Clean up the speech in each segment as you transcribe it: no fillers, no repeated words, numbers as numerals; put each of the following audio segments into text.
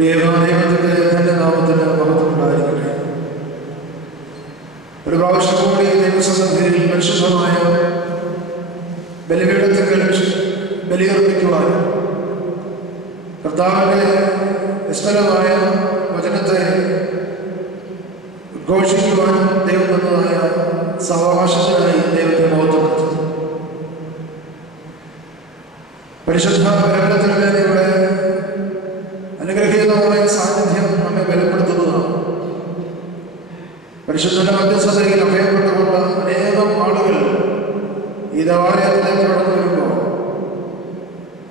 ദൈവത്തിന്റെ തന്റെ നാമത്തിന് മഹത്വമുണ്ടായിരിക്കട്ടെ. ഒരു പ്രാവശ്യം കൂടി ദൈവസന്നിധിയിൽ പരിശുദ്ധമായ ബലിപീഠത്തിൽ ബലിയർപ്പിക്കുവാൻ കർത്താവിന്റെ നിശ്ചലമായ വചനത്തെ ഉദ്ഘോഷിക്കുവാൻ ദൈവം തന്നതായ സാവകാശത്തിനായി ദൈവത്തെ മഹത്വപ്പെടുത്തുന്നു. പരിശുദ്ധ പരമ്പരയുടെ അനുഗ്രഹീതമായ സാന്നിധ്യം നമ്മെ ബലപ്പെടുത്തുന്നതാണ്. പരിശുദ്ധന്റെ മധ്യസ്ഥതയിൽ അഭയപ്പെട്ടുകൊണ്ട് അനേകം ആളുകൾ ഈ ദേവാലയത്തിലേക്ക് കടന്നു വരുമ്പോൾ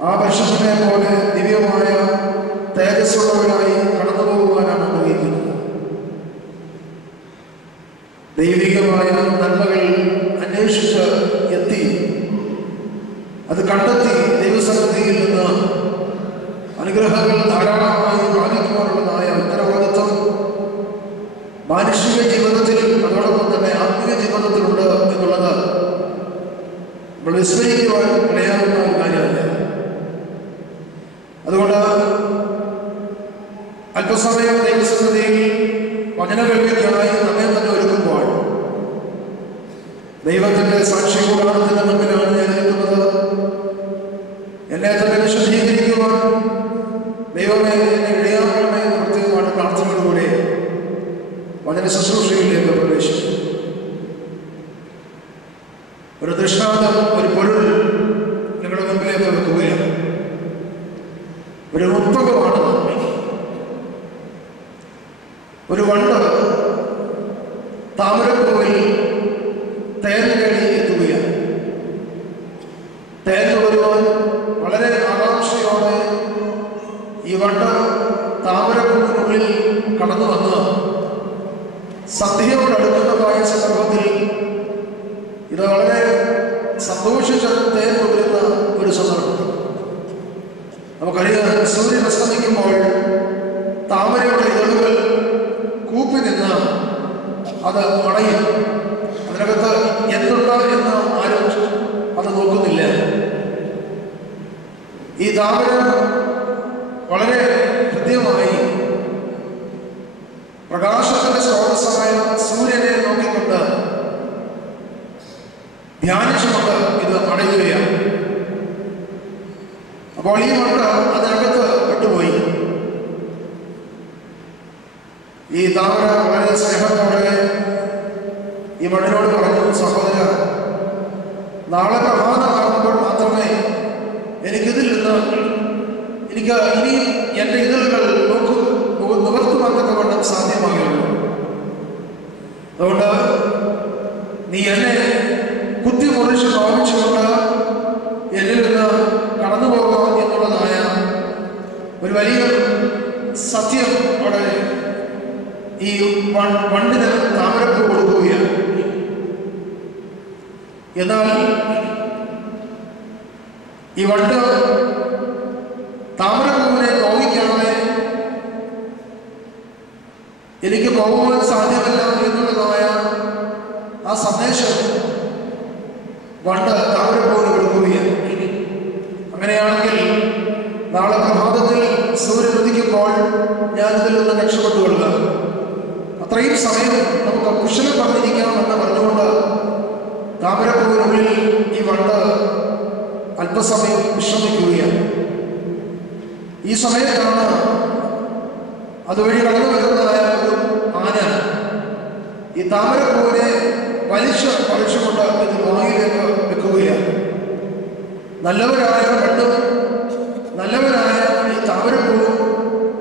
ആ പരിശുദ്ധനെ പോലെ ദിവ്യമായ തേജസ്സുള്ളവരായി കടന്നു പോകുവാനാണ് ആഗ്രഹിക്കുന്നത്. ദൈവികമായ നന്മകൾ അന്വേഷിച്ച് എത്തി അത് കണ്ടെത്തി ദൈവസന്നിധിയിൽ നിന്ന് അനുഗ്രഹങ്ങൾ ധാരാളമായി പാലിക്കുവാനുള്ളതായ ഉത്തരവാദിത്വം മാനുഷിക ജീവിതത്തിൽ അതോടൊപ്പം തന്നെ ആത്മീയ ജീവിതത്തിലുണ്ട് എന്നുള്ളത് നമ്മൾ വിസ്മരിക്കുവാൻ ഇടയാകുന്ന ഒരു കാര്യമല്ല. അതുകൊണ്ട് അല്പസമയം ദൈവസന്നിധിയിൽ വചന കേൾവിക്കായി നമ്മെ തന്നെ ഒരുക്കുമ്പോൾ ദൈവത്തിന്റെ സാക്ഷി കൂടാരത്തിന്റെ മുമ്പിലാണ് ഞാൻ നിൽക്കുന്നത്. എന്നെ തന്നെ വിശദീകരിക്കുവാൻ ദൈവമേ എന്നെ ഇടയാക്കണമേ എന്ന പ്രത്യേകமான പ്രാർത്ഥനയോടുകൂടി വചന ശുശ്രൂഷയിലേക്ക് പ്രവേശിക്കും. ഒരു ദൃഷ്ടാന്തം, ഒരു പൊരുൾ നിങ്ങളുടെ മുമ്പിലേക്ക് വെക്കുകയാണ്. ഒരു മുപ്പകമാണ്. ഒരു വണ്ട് താമരപ്പൂവിൽ തേൻ തേടി എത്തുകയാണ്. തേൻ നുകരുവാൻ വളരെ ആകാംക്ഷയോടെ ഈ വണ്ട് താമരപ്പൂവിനുള്ളിൽ കടന്നു വന്ന് സന്ധ്യയോടടുക്കുന്നതായ സന്ദർഭത്തിൽ ഇത് വളരെ സന്തോഷിച്ച തേൻ നുകരുന്ന ഒരു സന്ദർഭം. നമുക്കറിയാം, സൂര്യൻ അസ്തമിക്കുമ്പോൾ താമരയുടെ ഇതളുകൾ കൂപ്പി നിന്ന് അത് അണയും. അതിനകത്ത് എന്തുണ്ട് എന്ന് ആരും അത് നോക്കുന്നില്ല. ഈ താമര വളരെ കൃത്യമായി പ്രകാശത്തിന്റെ സ്രോതസ്സായ സൂര്യനെ നോക്കിക്കൊണ്ട് ധ്യാനിച്ചുകൊണ്ട് ഇത് അണയുകയാണ്. അപ്പോൾ ഈ മണ്ണ് അതിനകത്ത് പെട്ടുപോയി. ഈ താമര വളരെ സ്നേഹത്തോടെ ഈ മണ്ണിനോട് പറഞ്ഞു, സഹോദര, നാളെ പ്രഭാതമാകുമ്പോൾ മാത്രമേ എനിക്കിതിൽ നിന്ന് എനിക്ക് ഇനി എൻ്റെ ഇതളുകൾ നിവർത്തുവാൻ സാധ്യമാകുള്ളൂ. അതുകൊണ്ട് നീ എന്നെ കുത്തി മുറിച്ച് നോവിച്ചുകൊണ്ട് എന്നിൽ നിന്ന് കടന്നു പോകുക എന്നുള്ളതായ ഒരു വലിയ സത്യം അവിടെ ഈ വണ്ടിന് താമരപ്പൂ കൊടുക്കുകയാണ്. എന്നാൽ ഈ വണ്ട് താമരപ്പൂവിനെ നോവിക്കാതെ എനിക്ക് പോകുവാൻ സാധ്യമല്ല എന്നുള്ളതായ ആ സന്ദേശം വണ്ട് താമരപ്പൂവിന് കൊടുക്കുകയാണ്. അങ്ങനെയാണെങ്കിൽ നാളെ പ്രഭാതത്തിൽ സൂര്യൻ ഉദിക്കുമ്പോൾ ഞാൻ ഇതിൽ നിന്ന് രക്ഷപ്പെട്ടുകൊള്ളുക. അത്രയും സമയം നമുക്ക് കുശലം പറഞ്ഞിരിക്കാമെന്ന് പറഞ്ഞുകൊണ്ട് താമരപ്പൂവിനുള്ളിൽ ഈ വണ്ട് അല്പസമയം വിശ്രമിക്കുകയാണ്. ഈ സമയത്താണ് അതുവഴി കടന്നു വരുന്നതായ ഒരു ആന ഈ താമരപ്പൂവിനെ പറിച്ചുകൊണ്ട് ഇത് വായിലേക്ക് വെക്കുകയാണ്. നല്ലവരായ വണ്ടും നല്ലവരായ ഈ താമരപ്പൂവും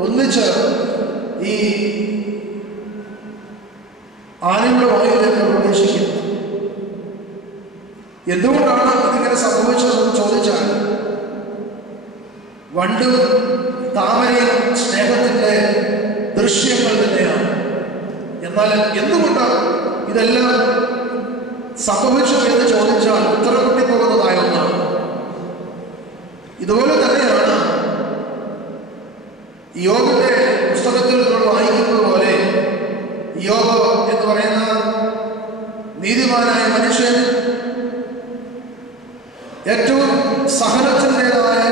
ഒന്നിച്ച് ഈ ആനയുടെ വായിലേക്ക് പ്രവേശിക്കുന്നത്. എന്തുകൊണ്ടാണ് ഇതിങ്ങനെ സംഭവിച്ചതെന്ന് ചോദിച്ചാൽ, വണ്ടും താമരയും സ്നേഹത്തിന്റെ ദൃശ്യങ്ങൾ തന്നെയാണ്. എന്നാൽ എന്തുകൊണ്ട് ഇതെല്ലാം സംഭവിച്ചു എന്ന് ചോദിച്ചാൽ ഉത്തരം കിട്ടിപ്പോകുന്നതായ ഒന്നാണ്. ഇതുപോലെ തന്നെയാണ് യോബിന്റെ പുസ്തകത്തിൽ നമ്മൾ വായിക്കുന്നത് പോലെ, യോബ് എന്ന് പറയുന്ന നീതിമാനായ മനുഷ്യൻ ഏറ്റവും സഹനത്തിൻ്റെതായ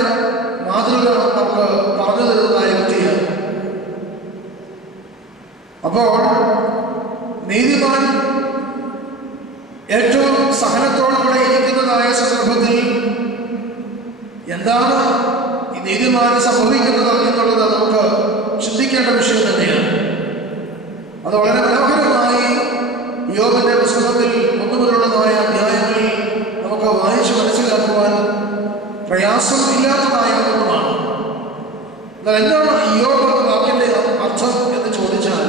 മാതൃക നമുക്ക് പറഞ്ഞു തരുന്നതായ വ്യക്തിയാണ്. നീതിമാൻ ഏറ്റവും സഹനത്തോടുകൂടെ ഇരിക്കുന്നതായ സന്ദർഭത്തിൽ എന്താണ് ഈ നീതിമാന് സംഭവിക്കുന്നത് എന്നുള്ളത് നമുക്ക് ചിന്തിക്കേണ്ട വിഷയം തന്നെയാണ്. അത് വളരെ മനോഹരമായി യോബിന്റെ പുസ്തകത്തിൽ 1 മുതലുള്ളതായ അധ്യായങ്ങളിൽ നമുക്ക് വായിച്ച് മനസ്സിലാക്കുവാൻ പ്രയാസം ഇല്ലാത്തതായ ഒന്നുമാണ്. എന്നാൽ എന്താണ് യോബ് വാക്കിന്റെ അർത്ഥം എന്ന് ചോദിച്ചാൽ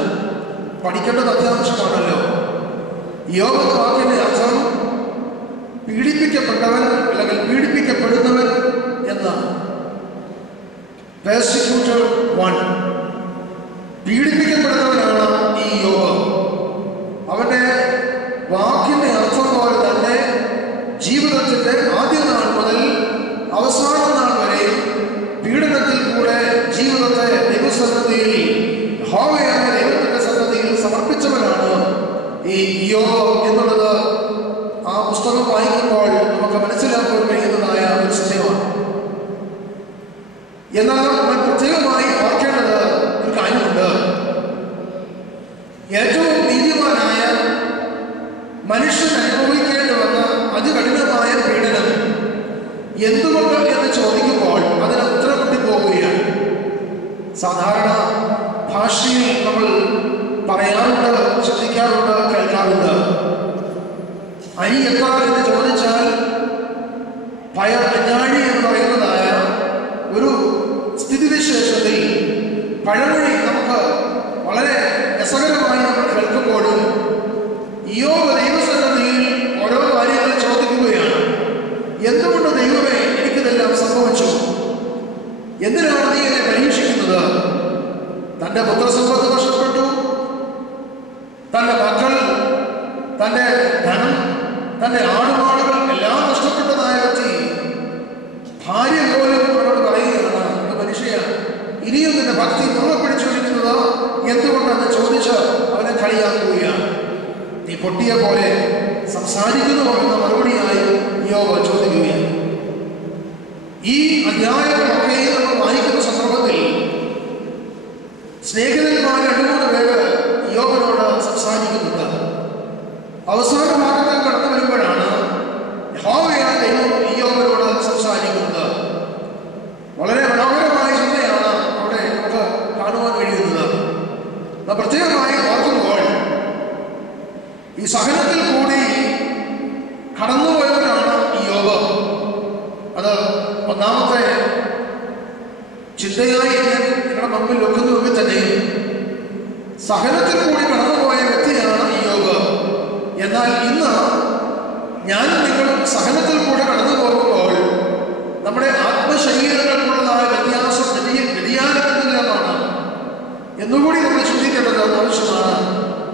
പഠിക്കേണ്ടത് അത്യാവശ്യമാണല്ലോ. യോബ് വാക്കിന്റെ അർത്ഥം പീഡിപ്പിക്കപ്പെട്ടവൻ അല്ലെങ്കിൽ പീഡിപ്പിക്കപ്പെടുന്നവൻ എന്നാണ്. പെർസിക്യൂട്ടർ വൺ, പീഡിപ്പിക്കപ്പെടുന്നവനാണ് ഈ യോബ്. അവന്റെ വാക്കിന്റെ അർത്ഥം പോലെ തന്നെ ജീവിതത്തിന്റെ ആദ്യ നാൾ മുതൽ അവസാന നാൾ വരെ പീഡനത്തിൽ കൂടെ ജീവിതത്തെ ദൈവസന്നിധിയിൽ യഹോവയായ ദൈവത്തിന്റെ സന്നിധിയിൽ സമർപ്പിച്ചവനാണ് ഈ യോബ് എന്നുള്ളത് ആ പുസ്തകം വായിക്കുമ്പോൾ നമുക്ക് മനസ്സിലാക്കാൻ കഴിയുന്നതായ ഒരു സത്യമാണ്. എന്നാൽ നമ്മൾ പ്രത്യേകമായി ഓർക്കേണ്ടത് ഒരു കാര്യമുണ്ട്. ഏറ്റവും നീതിമാനായ മനുഷ്യൻ അനുഭവിക്കേണ്ടി വന്ന അതികഠിനമായ പീഡനം എന്തുകൊണ്ട് എന്ന് ചോദിക്കുമ്പോൾ അതിന് ഉത്തരം കിട്ടിപ്പോവുകയാണ്. സാധാരണ ഭാഷയിൽ നമ്മൾ പറയാറുണ്ട്, ശ്രദ്ധിക്കാറുണ്ട്, കേൾക്കാറുണ്ട്. അരി എത്ര എന്ന് ചോദിച്ചാൽ പയർ അഞ്ഞാഴി എന്ന് പറയുന്നതായ ഒരു സ്ഥിതിവിശേഷത്തിൽ പഴമൊഴി നമുക്ക് വളരെ രസകരമായി നമ്മൾ കേൾക്കുമ്പോഴും യോബ് ദൈവസന്നിധിയിൽ ഓരോ കാര്യങ്ങൾ ചോദിക്കുകയാണ്. എന്തുകൊണ്ട് ദൈവമേ എനിക്കിതെല്ലാം സംഭവിച്ചു? എന്തിനാണ് നീ എന്നെ പരീക്ഷിക്കുന്നത്? തൻ്റെ പുത്രസമ്പത്ത് നഷ്ടപ്പെട്ടു, തൻ്റെ മക്കൾ, തൻ്റെ ധനം, തൻ്റെ ആടുമാടുകൾ എല്ലാം നഷ്ടപ്പെട്ടതായ വ്യക്തി ഭാര്യ പോലും അവരോട് പറയുകയാണ്, മനുഷ്യ ഇനിയും നിന്റെ ഭക്തി മുറുകെ പിടിച്ചുകൊണ്ടിരിക്കുന്നത് എന്തുകൊണ്ടെന്ന് ചോദിച്ച് അവനെ കളിയാക്കുകയാണ്. നീ പൊട്ടിയ പോലെ സംസാരിക്കുന്നു എന്ന മറുപടിയായി യോബ് ചോദിക്കുകയാണ്. ഈ അധ്യായങ്ങളൊക്കെ നമ്മൾ വായിക്കുന്ന സന്ദർഭത്തിൽ സ്നേഹിതന്മാർ 2-3 പേര് യോബിനോട് സംസാരിക്കുന്നുണ്ട്. അവസാന ഭാഗത്തിൽ കടന്നു വരുമ്പോഴാണ് യഹോവയായ ദൈവം യോബിനോട് സംസാരിക്കുന്നത്. വളരെ മനോഹരമായ ചിന്തയാണ് അവിടെ നമുക്ക് കാണുവാൻ കഴിയുന്നത്. പ്രത്യേകമായി ഓർക്കുമ്പോൾ ഈ സഹനത്തിൽ കൂടി കടന്നുപോയവരാണ് ഈ യോബ്. അത് ഒന്നാമത്തെ ചിന്തയായി ഞാൻ നിങ്ങളുടെ മുമ്പിൽ വെക്കുന്നുവെങ്കിൽ തന്നെ സഹനത്തിൽ കൂടി കടന്നുപോയ വ്യക്തിയാണ് ഈ യോബ്. എന്നാൽ ഇന്ന് ഞാനും നിങ്ങളും സഹനത്തിൽ കൂടെ കടന്നു പോകുമ്പോൾ നമ്മുടെ ആത്മശരീരങ്ങൾക്കുള്ളതായ വ്യതിയാനത്തിലാണ് എന്നുകൂടി നമ്മൾ ചിന്തിക്കേണ്ടത് ആവശ്യമാണ്.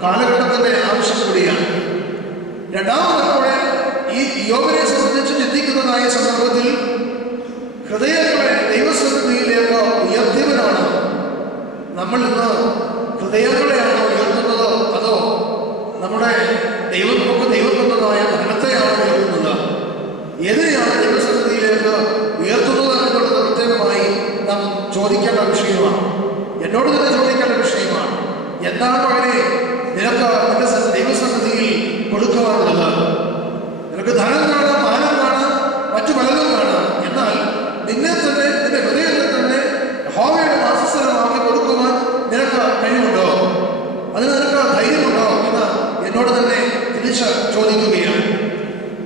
കാലഘട്ടത്തിന്റെ ആവശ്യം കൂടിയാണ്. രണ്ടാമതോടെ ഈ യോബിനെ സംബന്ധിച്ച് ചിന്തിക്കുന്നതായ സന്ദർഭത്തിൽ ഹൃദയങ്ങളെ ദൈവസന്നിധിയിലേക്ക് ഉയർത്തിയവരാണ്. നമ്മൾ ഇന്ന് ഹൃദയങ്ങളെയാണോ ഉയർത്തുന്നത്, അതോ നമ്മുടെ നമുക്ക് ദൈവം തന്നതായ ധനത്തെയാണ് ഉയർത്തുന്നത്? ഏതിനെയാണ് ദൈവസന്നിധിയിലേക്ക് ഉയർത്തുന്നത് എന്നുള്ളത് പ്രത്യേകമായി നാം ചോദിക്കേണ്ട വിഷയമാണ്. എന്നോട് തന്നെ ചോദിക്കേണ്ട വിഷയമാണ്. എന്താണ് വളരെ നിനക്ക് നിന്റെ ദൈവസന്നിധിയിൽ കൊടുക്കുവാനുള്ളത്? നിനക്ക് ധനം കാണാം, മാനം കാണാം, മറ്റു പലതും കാണാം. എന്നാൽ നിന്നെ തന്നെ, നിന്റെ ഹൃദയത്തെ തന്നെ യഹോവയുടെ വാസസ്ഥലമാക്കി കൊടുക്കുവാൻ നിനക്ക് കഴിവുണ്ടോ? അതിന് നിനക്ക് ധൈര്യമുണ്ടോ എന്ന് എന്നോട് തന്നെ തിരിച്ച് ചോദിക്കുകയാണ്.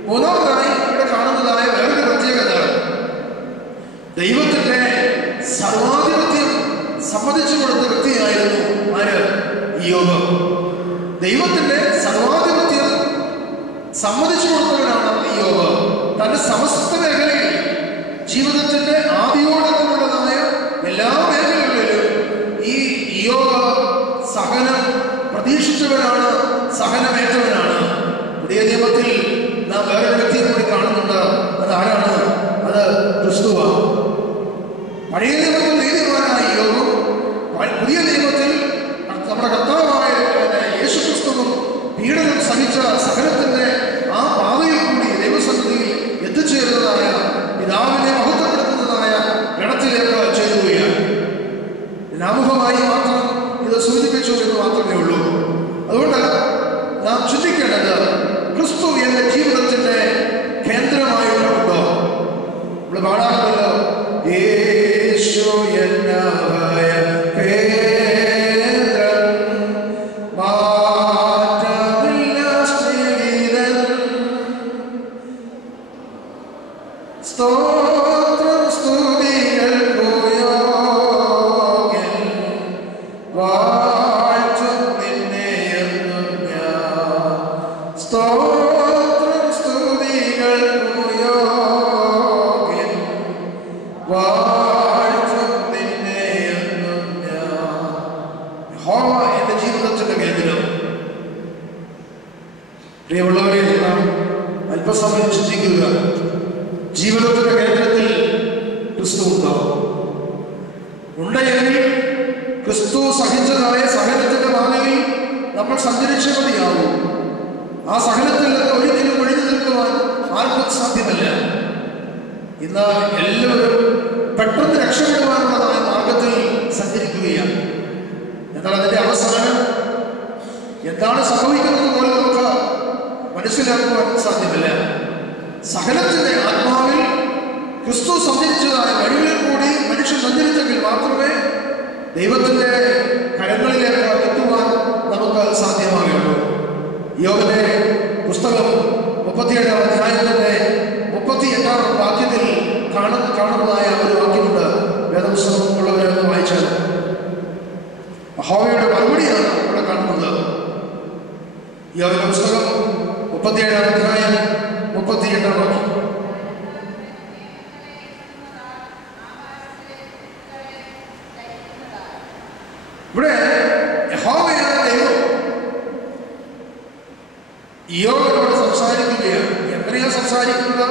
മൂന്നാമതായി ഇവിടെ കാണുന്നതായ വേറൊരു പ്രത്യേകത, ദൈവത്തിന്റെ സർവാധിപത്യം സമ്മതിച്ചു കൊടുത്ത വ്യക്തിയായിരുന്നു ആര്? യോബ്. ദൈവത്തിന്റെ സർവാധിപത്യം സമ്മതിച്ചു കൊടുത്തവനാണ് യോബ്. തന്റെ സമസ്ത മേഖലയിൽ, ജീവിതത്തിന്റെ ആദിയോടൊപ്പമുള്ളതായ എല്ലാ മേഖലകളിലും ഈ യോബ് സഹനം പ്രതീക്ഷിച്ചവനാണ്, സഹനമേറ്റവനാണ്. പുതിയ നിയമത്തിൽ നാം വേറൊരു വ്യക്തിയെ കൂടി കാണുന്നുണ്ട്. അത് ആരാണ്? അത് ക്രിസ്തുവാണ്. പഴയ നിയമത്തിൽ നീതിമാനായ യോബും പുതിയ നിയമത്തിൽ നമ്മുടെ കർത്താവായ യേശു ക്രിസ്തുവും പീഡനം സഹിച്ച സഹനത്തിന്റെ ആ പാതയിൽ കൂടി ദൈവസന്നിധിയിൽ എത്തിച്ചേരുന്നതായ, പിതാവിനെ മഹത്വപ്പെടുത്തുന്നതായ ഗണത്തിലേക്ക് ചേരുകയാണ്. ആമുഖമായി മാത്രം ഇത് സൂചിപ്പിച്ചു എന്ന് മാത്രമേ ഉള്ളൂ. അതുകൊണ്ട് എൻ്റെ ജീവിതത്തിൻ്റെ കേന്ദ്രമായിട്ടുണ്ടോ? നമ്മൾ പാടാറുണ്ടല്ലോ, യേശു എന്ന ഭയ കേന്ദ്രം, മാറ്റമില്ല സ്നേഹിതൻ, സ്തോത്രം സ്തുതികൾക്കു യോഗ്യൻ, വാഴ്ത്തും നിന്നെ എന്നും ഞാൻ. സ്തോത്രം സ്തുതികൾക്കു യോഗ്യൻ, വാഴ്ത്തും നിന്നെ എന്നും ഞാൻ. യഹോവ എൻ്റെ ജീവിതത്തിൻ്റെ കേന്ദ്രം. പ്രിയമുള്ളവരെ, നാം അല്പസമയം ചിന്തിക്കുക. ജീവിതത്തിന്റെ കേന്ദ്രത്തിൽ ക്രിസ്തു ഉണ്ടോ? ഉണ്ടെങ്കിൽ ക്രിസ്തു സഹിച്ചതായ സഹനത്തിന്റെ പാതയിൽ നമ്മൾ സഞ്ചരിച്ചേ മതിയാവും. ആ സഹനത്തിൽ നിന്ന് ഒരിക്കലും ഒഴിഞ്ഞു നിൽക്കുവാൻ ആർക്കും സാധ്യമല്ല. ഇന്ന് എല്ലാവരും പെട്ടെന്ന് രക്ഷപ്പെടുവാനുള്ളതായ മാർഗത്തിൽ സഞ്ചരിക്കുകയാണ്. എന്നാൽ അതിന്റെ അവസാനം എന്താണ് സംഭവിക്കുന്നത് പോലും നമുക്ക് മനസ്സിലാക്കുവാൻ സാധ്യമല്ല. സഹനത്തിന്റെ ആത്മാവിൽ ക്രിസ്തു സഞ്ചരിച്ചതായ വഴികളിൽ കൂടി മനുഷ്യൻ സഞ്ചരിച്ചെങ്കിൽ മാത്രമേ ദൈവത്തിന്റെ കരങ്ങളിലേക്ക് എത്തുവാൻ നമുക്ക് സാധ്യമാകുള്ളൂ. യോബിന്റെ പുസ്തകം 37-ാം അധ്യായത്തിന്റെ 38-ാം വാക്യത്തിൽ കാണുന്നതായ ഒരു വാക്യമുണ്ട്. വേദപുസ്തകം ഉള്ളവരൊന്ന് വായിച്ചാൽ യഹോവയുടെ മറുപടിയാണ് ഇവിടെ കാണുന്നത്. യോബിന്റെ പുസ്തകം 37-ാം അധ്യായം 38-ാം വാക്യം. ഇവിടെ യഹോവയായ ദൈവം ഇയ്യോബിനോട് സംസാരിക്കുകയാണ്. എങ്ങനെയാണ് സംസാരിക്കുന്നത്?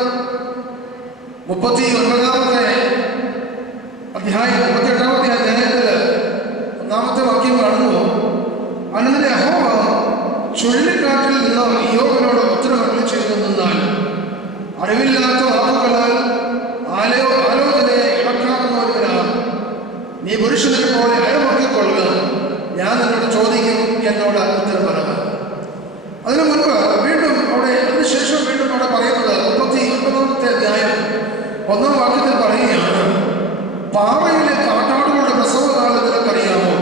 39-ാമത്തെ അധ്യായം 38-ാമത്തെ അധ്യായത്തില് 1-ാമത്തെ വാക്യം കാണുമ്പോൾ, അതിന് യഹോവ ചുഴലിക്കാറ്റിൽ നിന്ന് ഇയ്യോബിനോട് ഉത്തരം അരുളിച്ചെയ്തു നിന്നാൽ, അറിവില്ലാത്ത വാക്കുകളാൽ ആലോചനയെ ഇളക്കാവുന്നവരാ, നീ പുരുഷനെ പോലെ അയമുറക്കിക്കൊള്ളുക, ഞാൻ നിന്നോട് ചോദിക്കും, എന്നോട് ഉത്തരം പറയുക. അതിനു മുൻപ് വീണ്ടും അവിടെ, അതിനുശേഷം വീണ്ടും അവിടെ പറയുന്നത് 39-ാമത്തെ അധ്യായം 1-ാം വാക്യത്തിൽ പറയുകയാണ്, പാറയിലെ കാട്ടാടുകളുടെ പ്രസവകാലം നിനക്കറിയാമോ?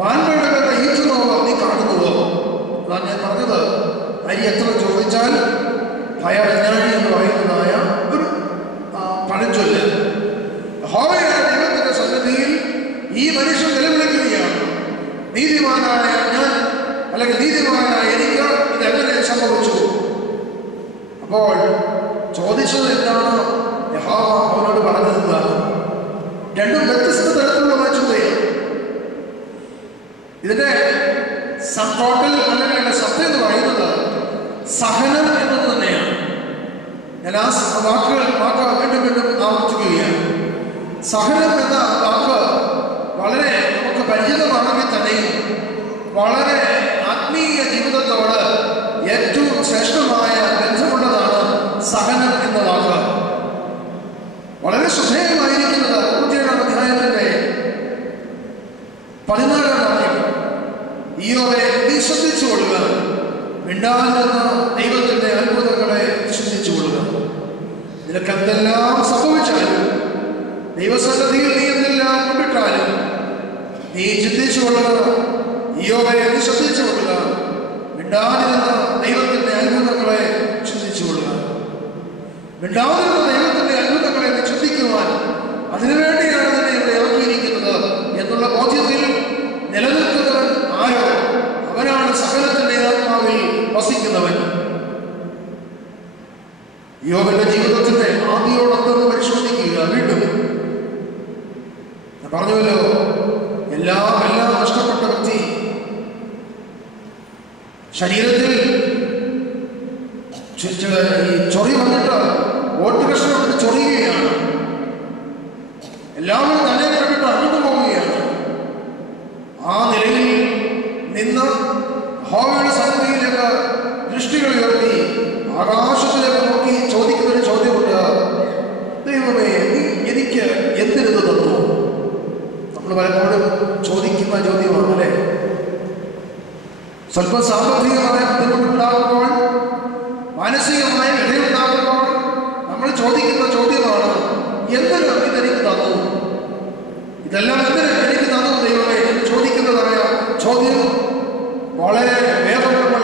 മാൻപേടകളുടെ ഈറ്റുനോവ് നീ കാണുന്നുവോ? അതാണ് ഞാൻ പറഞ്ഞത്. അരി എത്ര ചോദിച്ചാൽ ഭയവിജ്ഞാനി എന്ന് പറയുന്നതായ ഒരു പഴഞ്ചൊല്ല്. യഹോവയായ ദൈവത്തിന്റെ സന്നിധിയിൽ ഈ മനുഷ്യൻ നിലവിളിക്കുകയാണ്, നീതിമാനായ ഞാൻ, അല്ലെങ്കിൽ നീതിമാനായ എനിക്ക് ഇതെങ്ങനെ സംഭവിച്ചു? അപ്പോൾ ചോദിച്ചത് എന്താണ്? യഹോവ അവനോട് പറഞ്ഞത് രണ്ടും വ്യത്യസ്ത തരത്തിലുള്ള ചിന്തയാണ്. ഇതിന്റെ ടോട്ടൽ അല്ലെങ്കിൽ സത്യം എന്ന് പറയുന്നത് സഹനം എന്നത് തന്നെയാണ്. ഞാൻ ആ വാക്ക് വീണ്ടും വീണ്ടും ആവർത്തിക്കുകയാണ്. സഹനം എന്ന വാക്ക് വളരെ നമുക്ക് പരിചിതമാണെങ്കിൽ തന്നെയും വളരെ ആത്മീയ ജീവിതത്തോട് ഏറ്റവും ശ്രേഷ്ഠമായ ബന്ധമുള്ളതാണ് സഹനം എന്ന വാക്ക്. വളരെ ശ്രദ്ധേയമായിരിക്കുന്നത് 37-ാം അധ്യായത്തിന്റെ 14-ാം വാക്യം. ഇയ്യോബേ, നീ ശ്രദ്ധിച്ചുകൊള്ളുക, മിണ്ടാതിരുന്ന ദൈവത്തിന്റെ അത്ഭുതങ്ങളെ ചിന്തിച്ചുകൊള്ളുക. നിനക്ക് എന്തെല്ലാം സംഭവിച്ചാലും, ദൈവസന്നിധിയിൽ നീ എന്തെല്ലാം കൊണ്ടിട്ടാലും നീ ചിന്തിച്ചുകൊള്ളുക. ഇയ്യോബേ, നീ ശ്രദ്ധിച്ചുകൊള്ളുക, മിണ്ടാതിരുന്ന ദൈവത്തിന്റെ അത്ഭുതങ്ങളെ ചിന്തിച്ചുകൊള്ളുക. മിണ്ടാതിരുന്ന ദൈവത്തിന്റെ അത്ഭുതങ്ങളെ നീ ചിന്തിക്കുവാൻ, അതിനുവേണ്ടിയാണ് നിന്നെ ഇവിടെ ഇറക്കിയിരിക്കുന്നത് എന്നുള്ള ബോധ്യത്തിൽ നിലനിൽക്കുന്നവൻ ആരോ അവനാണ് സകലത്തിന്റെ ആത്മാവിൽ വസിക്കുന്നവൻ. യോബിന്റെ ജീവിതത്തിന്റെ ആദ്യോടൊപ്പം പരിശോധിക്കുക. വീണ്ടും ഞാൻ പറഞ്ഞുവല്ലോ, എല്ലാം നഷ്ടപ്പെട്ട വ്യക്തി. ശരീരത്തിൽ ചൊറി വന്നിട്ട് ഓട്ട് കഷ്ണപ്പെട്ട് ചൊറിയുകയാണ്. എല്ലാവരും തന്നെ കണ്ടിട്ട് അങ്ങോട്ട് പോവുകയാണ്. ആ നിലയിൽ നിന്ന് യഹോവയുടെ സന്നിധിയിലേക്ക് ദൃഷ്ടികൾ ഉയർത്തി ആകാശത്തിലേക്ക് നോക്കി ചോദിക്കുന്നൊരു ചോദ്യമുണ്ട്, ദൈവമേ, നീ എനിക്ക് എന്തിരുന്ന് തന്നു? നമ്മൾ പലപ്പോഴും ചോദിക്കുന്ന ചോദ്യമാണ് അല്ലേ? സ്വല്പം സാമ്പത്തികമായ ബുദ്ധിമുട്ടുണ്ടാകുമ്പോൾ ചോദിക്കുന്ന ചോദ്യമാണ്, എന്തിനു ഇതെനിക്ക് തന്നു? ഇതെല്ലാം എന്തിനു എനിക്ക് തന്നു ദൈവമേ എന്ന് ചോദിക്കുന്നതായ ചോദ്യം വളരെ വേഗം നമ്മൾ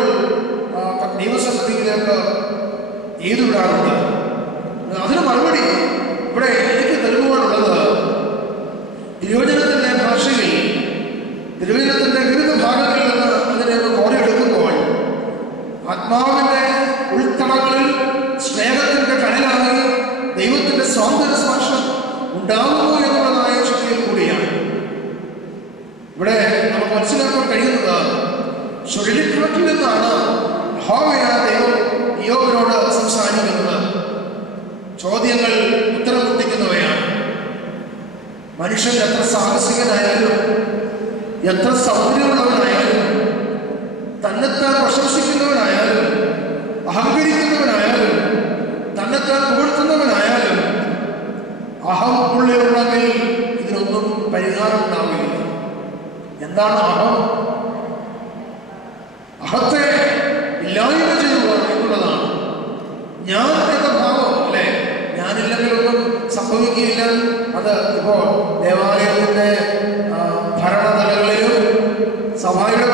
ദൈവസന്നിധിയിലേക്ക് എഴുതിവിടാറുണ്ട്. അതിന് മറുപടി ഇവിടെ എനിക്ക് നൽകുവാനുള്ളത് തിരുവചനത്തിന്റെ ഭാഷയിൽ, തിരുവചനത്തിന്റെ വിവിധ ഭാഗങ്ങളിൽ നിന്ന് അതിനെ കോരെടുക്കുമ്പോൾ ആത്മാവിന്റെ ഉൾത്തടങ്ങളിൽ സ്നേഹത്തിന്റെ കടലായി ദൈവത്തിന്റെ സൗന്ദര്യ സ്പർശം ഉണ്ടാകുന്നു എന്നുള്ളതായ ശക്തിയിൽ കൂടിയാണ് ഇവിടെ നമുക്ക് മനസ്സിലാക്കാൻ കഴിയുന്നത്. ചുഴലിക്കാറ്റിൽ നിന്നാണ് യഹോവയായ ദൈവം ഇയ്യോബിനോട് സംസാരിക്കുന്നത്. ചോദ്യങ്ങൾ ഉത്തരം മുട്ടിക്കുന്നവയാണ്. മനുഷ്യൻ എത്ര സാഹസികനായാലും, എത്ര സൗന്ദര്യമുള്ളവനായാലും, തന്നെത്താൻ പ്രശംസിക്കുന്നവനായാലും, അഹങ്കരിക്കുന്നവനായാലും, തന്നെത്താൻ പുകഴ്ത്തുന്നവനായാലും, അഹം ഉള്ളിലുണ്ടെങ്കിൽ ഇതിനൊന്നും പരിഹാരം ഉണ്ടാവില്ല. എന്താണ് അഹം? അഹത്തെ ഇല്ലായ്മ ചെയ്യുക എന്നുള്ളതാണ്. ഞാൻ എന്ന ഭാവം, അല്ലെ, ഞാനില്ലെങ്കിലൊന്നും സംഭവിക്കുകയില്ല. അത് ഇപ്പോൾ ദേവാലയത്തിന്റെ ഭരണതലങ്ങളിലും സഭയുടെ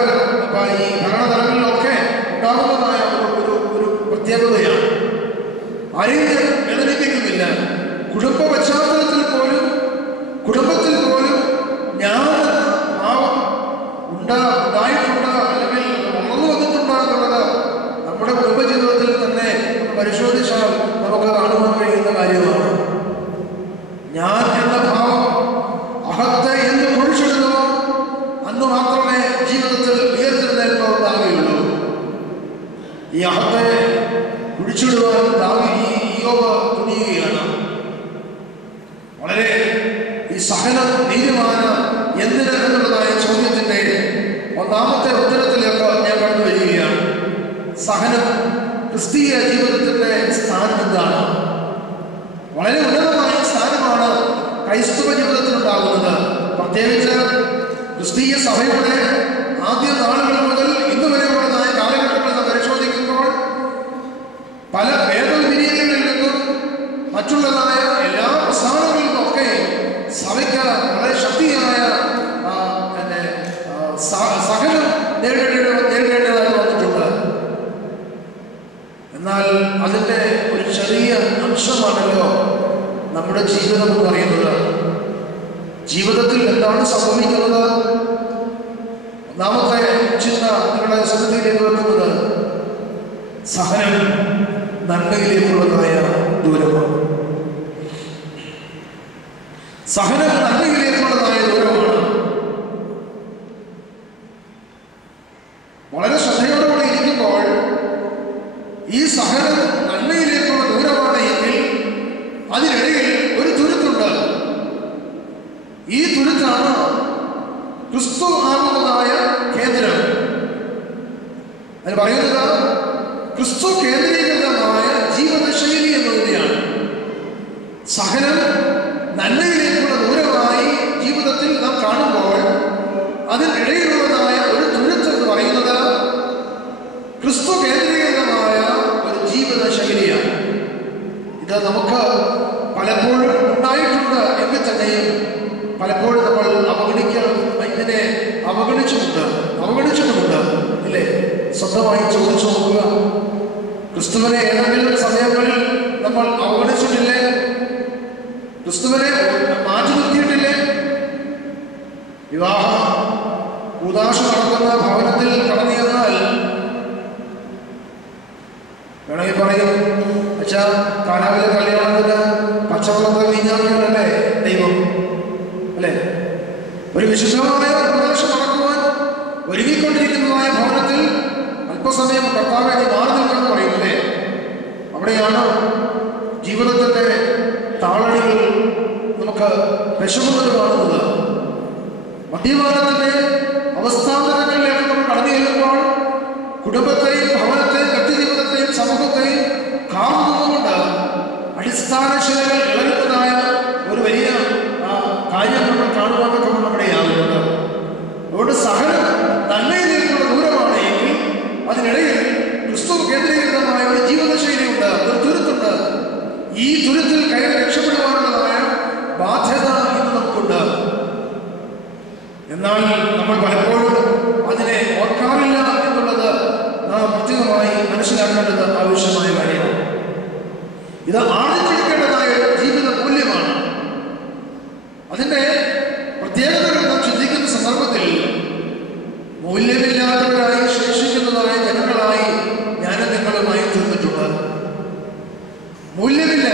ഈ ഭരണതലങ്ങളിലൊക്കെ ഉണ്ടാകുന്നതായ ഒരു പ്രത്യേകതയാണ്. ആരെയും വേദനിപ്പിക്കുന്നില്ല. കുടുംബ പശ്ചാത്തലത്തിൽ പോലും, കുടുംബത്തിൽ പോലും ഞാൻ ഭാവം ഉണ്ടായിട്ടുണ്ട്, അല്ലെങ്കിൽ വളർന്നു വന്നിട്ടുണ്ട് എന്നുള്ളത് നമ്മുടെ കുടുംബജീവിതത്തിൽ തന്നെ പരിശോധിച്ചാൽ നമുക്ക് കാണുവാൻ കഴിയുന്ന കാര്യമാണ്. ഞാൻ എന്ന ഭാവം അഹത്തെ എന്ന് കുഴിച്ചിടുന്നു, അന്ന് മാത്രമേ ജീവിതത്തിൽ ഉയർത്തിരുന്നേൽപ്പുണ്ടാവുകയുള്ളൂ. ഈ അഹത്തെ കുഴിച്ചിടുവാൻ ഇയ്യോബ് തുനിയുകയാണ്. വളരെ ഈ സഹനം നീതിമാന എന്തിന് എന്നുള്ളതായ ചോദ്യത്തിന്റെ ഒന്നാമത്തെ ഉത്തരത്തിലേക്ക് ഞാൻ കടന്നു വരികയാണ്. സഹനം ക്രിസ്തീയ ജീവിതത്തിന്റെ സ്ഥാനം എന്താണ്? വളരെ ഉന്നതമായ സ്ഥാനമാണ് ക്രൈസ്തവ ജീവിതത്തിൽ ഉണ്ടാകുന്നത്. പ്രത്യേകിച്ച് ക്രിസ്തീയ സഭയുടെ ആദ്യ നാളുകൾ മുതൽ ഇന്ന് വരെയുള്ളതായ കാലഘട്ടങ്ങൾ നാം പരിശോധിക്കുമ്പോൾ പല വേദവിരീതികളിൽ നിന്നും മറ്റുള്ളതായ എല്ലാ പ്രസ്ഥാനങ്ങളിൽ നിന്നൊക്കെ സഭയ്ക്ക് വളരെ ശക്തിയായ സഹനം നേരിടേണ്ടതായി വന്നിട്ടുണ്ട്. എന്നാൽ അതിൻ്റെ ഒരു ചെറിയ അംശമാണല്ലോ നമ്മുടെ ജീവിതം എന്ന് പറയുന്നത്. ജീവിതത്തിൽ എന്താണ് സംഭവിക്കുന്നത്? ഒന്നാമത്തെ ചിന്ത നിങ്ങളുടെ ശ്രദ്ധയിലേക്ക് വെക്കുന്നത് സഹനം നന്മയിലേക്കുള്ളതായ ദൂരമാണ്. സഹനം നന്മയിലേക്കുള്ളതായ ദൂരമാണ്. വളരെ ശ്രദ്ധയോടുകൂടി ഇരിക്കുമ്പോൾ ഈ സഹനം നന്മയിലേക്കുള്ള ദൂരമാണ് എങ്കിൽ അതിനിടയിൽ ഒരു തുരുത്തുണ്ട്. ഈ തുരുത്താണ് ക്രിസ്തു ആകുന്നതായ കേന്ദ്രം. അതിന് പറയുന്നത് ക്രിസ്തു കേന്ദ്രീകൃതമായ ജീവിതശൈലി എന്നതിനെയാണ്. സഹനം നന്മയിലേക്കുള്ള ദൂരമായി ജീവിതത്തിൽ നാം കാണുമ്പോൾ അതിനിടയിലുള്ളതായ ഒരു തുരുത്ത് എന്ന് പറയുന്നത് ക്രിസ്തു കേന്ദ്രീകൃതമായ ഒരു ജീവിത ശൈലിയാണ്. ഇത് നമുക്ക് പലപ്പോഴും ഉണ്ടായിട്ടുണ്ട് എങ്കിൽ തന്നെയും പലപ്പോഴും നമ്മൾ ഇതിനെ അവഗണിച്ചിട്ടുമുണ്ട്. ഇല്ലേ? സ്വന്തമായി ചോദിച്ചു നോക്കുക. ക്രിസ്തുവിനെ ഏതെങ്കിലും സമയങ്ങളിൽ നമ്മൾ അവഗണിച്ചിട്ടില്ലേ? ക്രിസ്തുവിനെ മാറ്റി നിർത്തിയിട്ടില്ലേ? വിവാഹ കൂദാശ നടക്കുന്ന ഭവനത്തിൽ കടന്നു ചെന്നാൽ വേണമെങ്കിൽ പറയും, അച്ഛാ കാനാവിലെ കല്യാണത്തിന് പച്ചവെള്ളത്തെ വീഞ്ഞാക്കിയല്ലേ ദൈവം, അല്ലേ? ഒരു വിശുദ്ധമായ കൂദാശ നടക്കുവാൻ ഒരുങ്ങിക്കൊണ്ടിരിക്കുന്നതായ ഭവനത്തിൽ അല്പസമയം കർത്താവെ നീ മാറി നിൽക്കാൻ പറയുന്നില്ലേ? അവിടെയാണ് ജീവിതത്തിന്റെ താളടികൾ നമുക്ക് വിഷമങ്ങൾ കാണുന്നത്. മദ്യപാനത്തിന്റെ അവസ്ഥാന്തരങ്ങളിലേക്ക് നമ്മൾ കടന്നു ചെല്ലുമ്പോൾ കുടുംബത്തെയും ഭവനത്തെയും വ്യക്തിജീവിതത്തെയും സമൂഹത്തെയും കാർന്നുകൊണ്ട് അടിസ്ഥാന ശിലകൾ ഇളകുന്നതായ ഒരു വലിയ കാര്യം നമ്മൾ കാണുവാനൊക്കെ നമ്മുടെ ആകുന്നുണ്ട്. അതുകൊണ്ട് സഹനം നന്മയിലേക്കുള്ള ദൂരമാണ് എങ്കിൽ അതിനിടയിൽ ക്രിസ്തു കേന്ദ്രീകൃതമായ ഒരു ജീവിതശൈലിയുണ്ട്, ഒരു തുരുത്തുണ്ട്. ഈ ദുരിതത്തിൽ കയറി രക്ഷപ്പെടുവാനുള്ളതായ ബാധ്യത ഇന്ന് നമുക്കുണ്ട്. എന്നാൽ നമ്മൾ പലപ്പോഴും അതിനെ ഓർക്കാറില്ല എന്നുള്ളത് നാം പ്രത്യേകമായി മനസ്സിലാക്കേണ്ടത് ആവശ്യമായ കാര്യമാണ്. ഇത് ആർജിച്ചെടുക്കേണ്ടതായ ജീവിത മൂല്യമാണ്. അതിൻ്റെ പ്രത്യേകതകൾ നാം ചിന്തിക്കുന്ന സന്ദർഭത്തിൽ മൂല്യമില്ലാത്തവരായി ശേഷിക്കുന്നതായ ജനങ്ങളായി ഞാനും നിങ്ങളുമായി തീർന്നിട്ടുണ്ട്. മൂല്യമില്ല,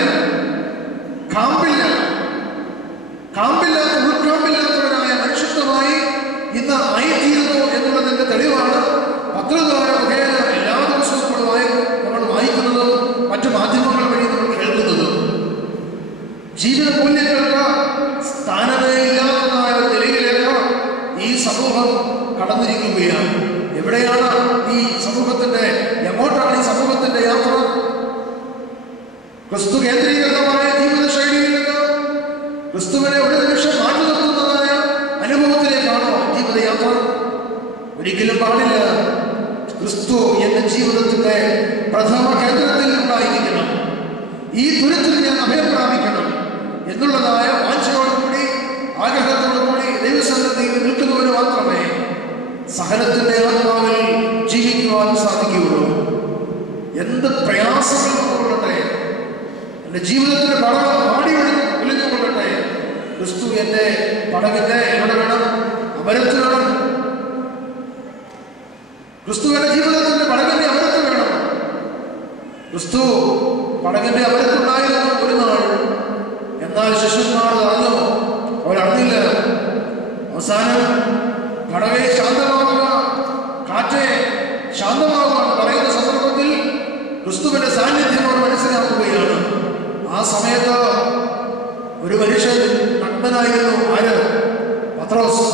ഉൾക്കാമ്പില്ലാത്തവരായ മനുഷ്യത്വമായി ഇന്ന് ആയിത്തീരുന്നു എന്നുള്ളതിന്റെ തെളിവാണ് പത്രദ്വാര മുഖേന എല്ലാ ദിവസവും നമ്മൾ വായിക്കുന്നതും മറ്റു മാധ്യമങ്ങൾ വഴി നമ്മൾ കേൾക്കുന്നതും. ജീവിത മൂല്യങ്ങൾക്ക് സ്ഥാനമേ ഇല്ലാത്തതായ നിലയിലേക്ക് ഈ സമൂഹം കടന്നിരിക്കുകയാണ്. എവിടെയാണ് ഈ സമൂഹത്തിന്റെ, എങ്ങോട്ടാണ് ഈ സമൂഹത്തിന്റെ യാത്ര? ക്രിസ്തു കേന്ദ്രീകൃതമായ ജീവിതശൈലിയിൽ നിന്ന് ക്രിസ്തുവിനെ ഒരു നിമിഷം മാറ്റി നിർത്തുന്നതായ അനുഭവത്തിലേക്കാണോ ജീവിതയാത്ര? ഒരിക്കലും പാടില്ല. ക്രിസ്തു എന്റെ ജീവിതത്തിന്റെ പ്രഥമ കേന്ദ്രത്തിൽ ഉണ്ടായിരിക്കണം. ഈ ദുരിതത്തിൽ ഞാൻ അഭയം പ്രാപിക്കണം എന്നുള്ളതായ വാഞ്ചയോടുകൂടി, ആഗ്രഹത്തോടുകൂടി ദൈവസന്നിധിയിൽ നിൽക്കുന്നവന് മാത്രമേ സഹനത്തിന്റെ ആത്മാവിൽ ജീവിക്കുവാൻ സാധിക്കുകയുള്ളൂ. എന്ത് പ്രയാസങ്ങൾ കൊള്ളട്ടെ, എൻ്റെ ജീവിതത്തിന്റെ പടകം ആടി വിളിച്ചുകൊള്ളട്ടെ, ക്രിസ്തു എൻ്റെ പടകിന്റെ എവിടെ വേണം? അമരത്ത് വേണം. ക്രിസ്തു എൻ്റെ ജീവിതത്തിന്റെ പടകിന്റെ അമരത്ത് വേണം. ക്രിസ്തു പടകിന്റെ അമരത്തുണ്ടായിരുന്നു ഒരു നാൾ. എന്നാൽ ശിഷ്യന്മാർ അറിഞ്ഞു, അവരറിഞ്ഞില്ല. അവസാനം പടകെ ശാന്തമാവുക, കാറ്റെ ശാന്തമാവുക എന്ന് പറയുന്ന സന്ദർഭത്തിൽ ക്രിസ്തുവിന്റെ സാന്നിധ്യം അവർ മനസ്സിലാക്കുകയാണ്. ആ സമയത്ത് ഒരു മനുഷ്യൻ നഗ്നനായിരുന്നു. ആര്? പത്രോസ്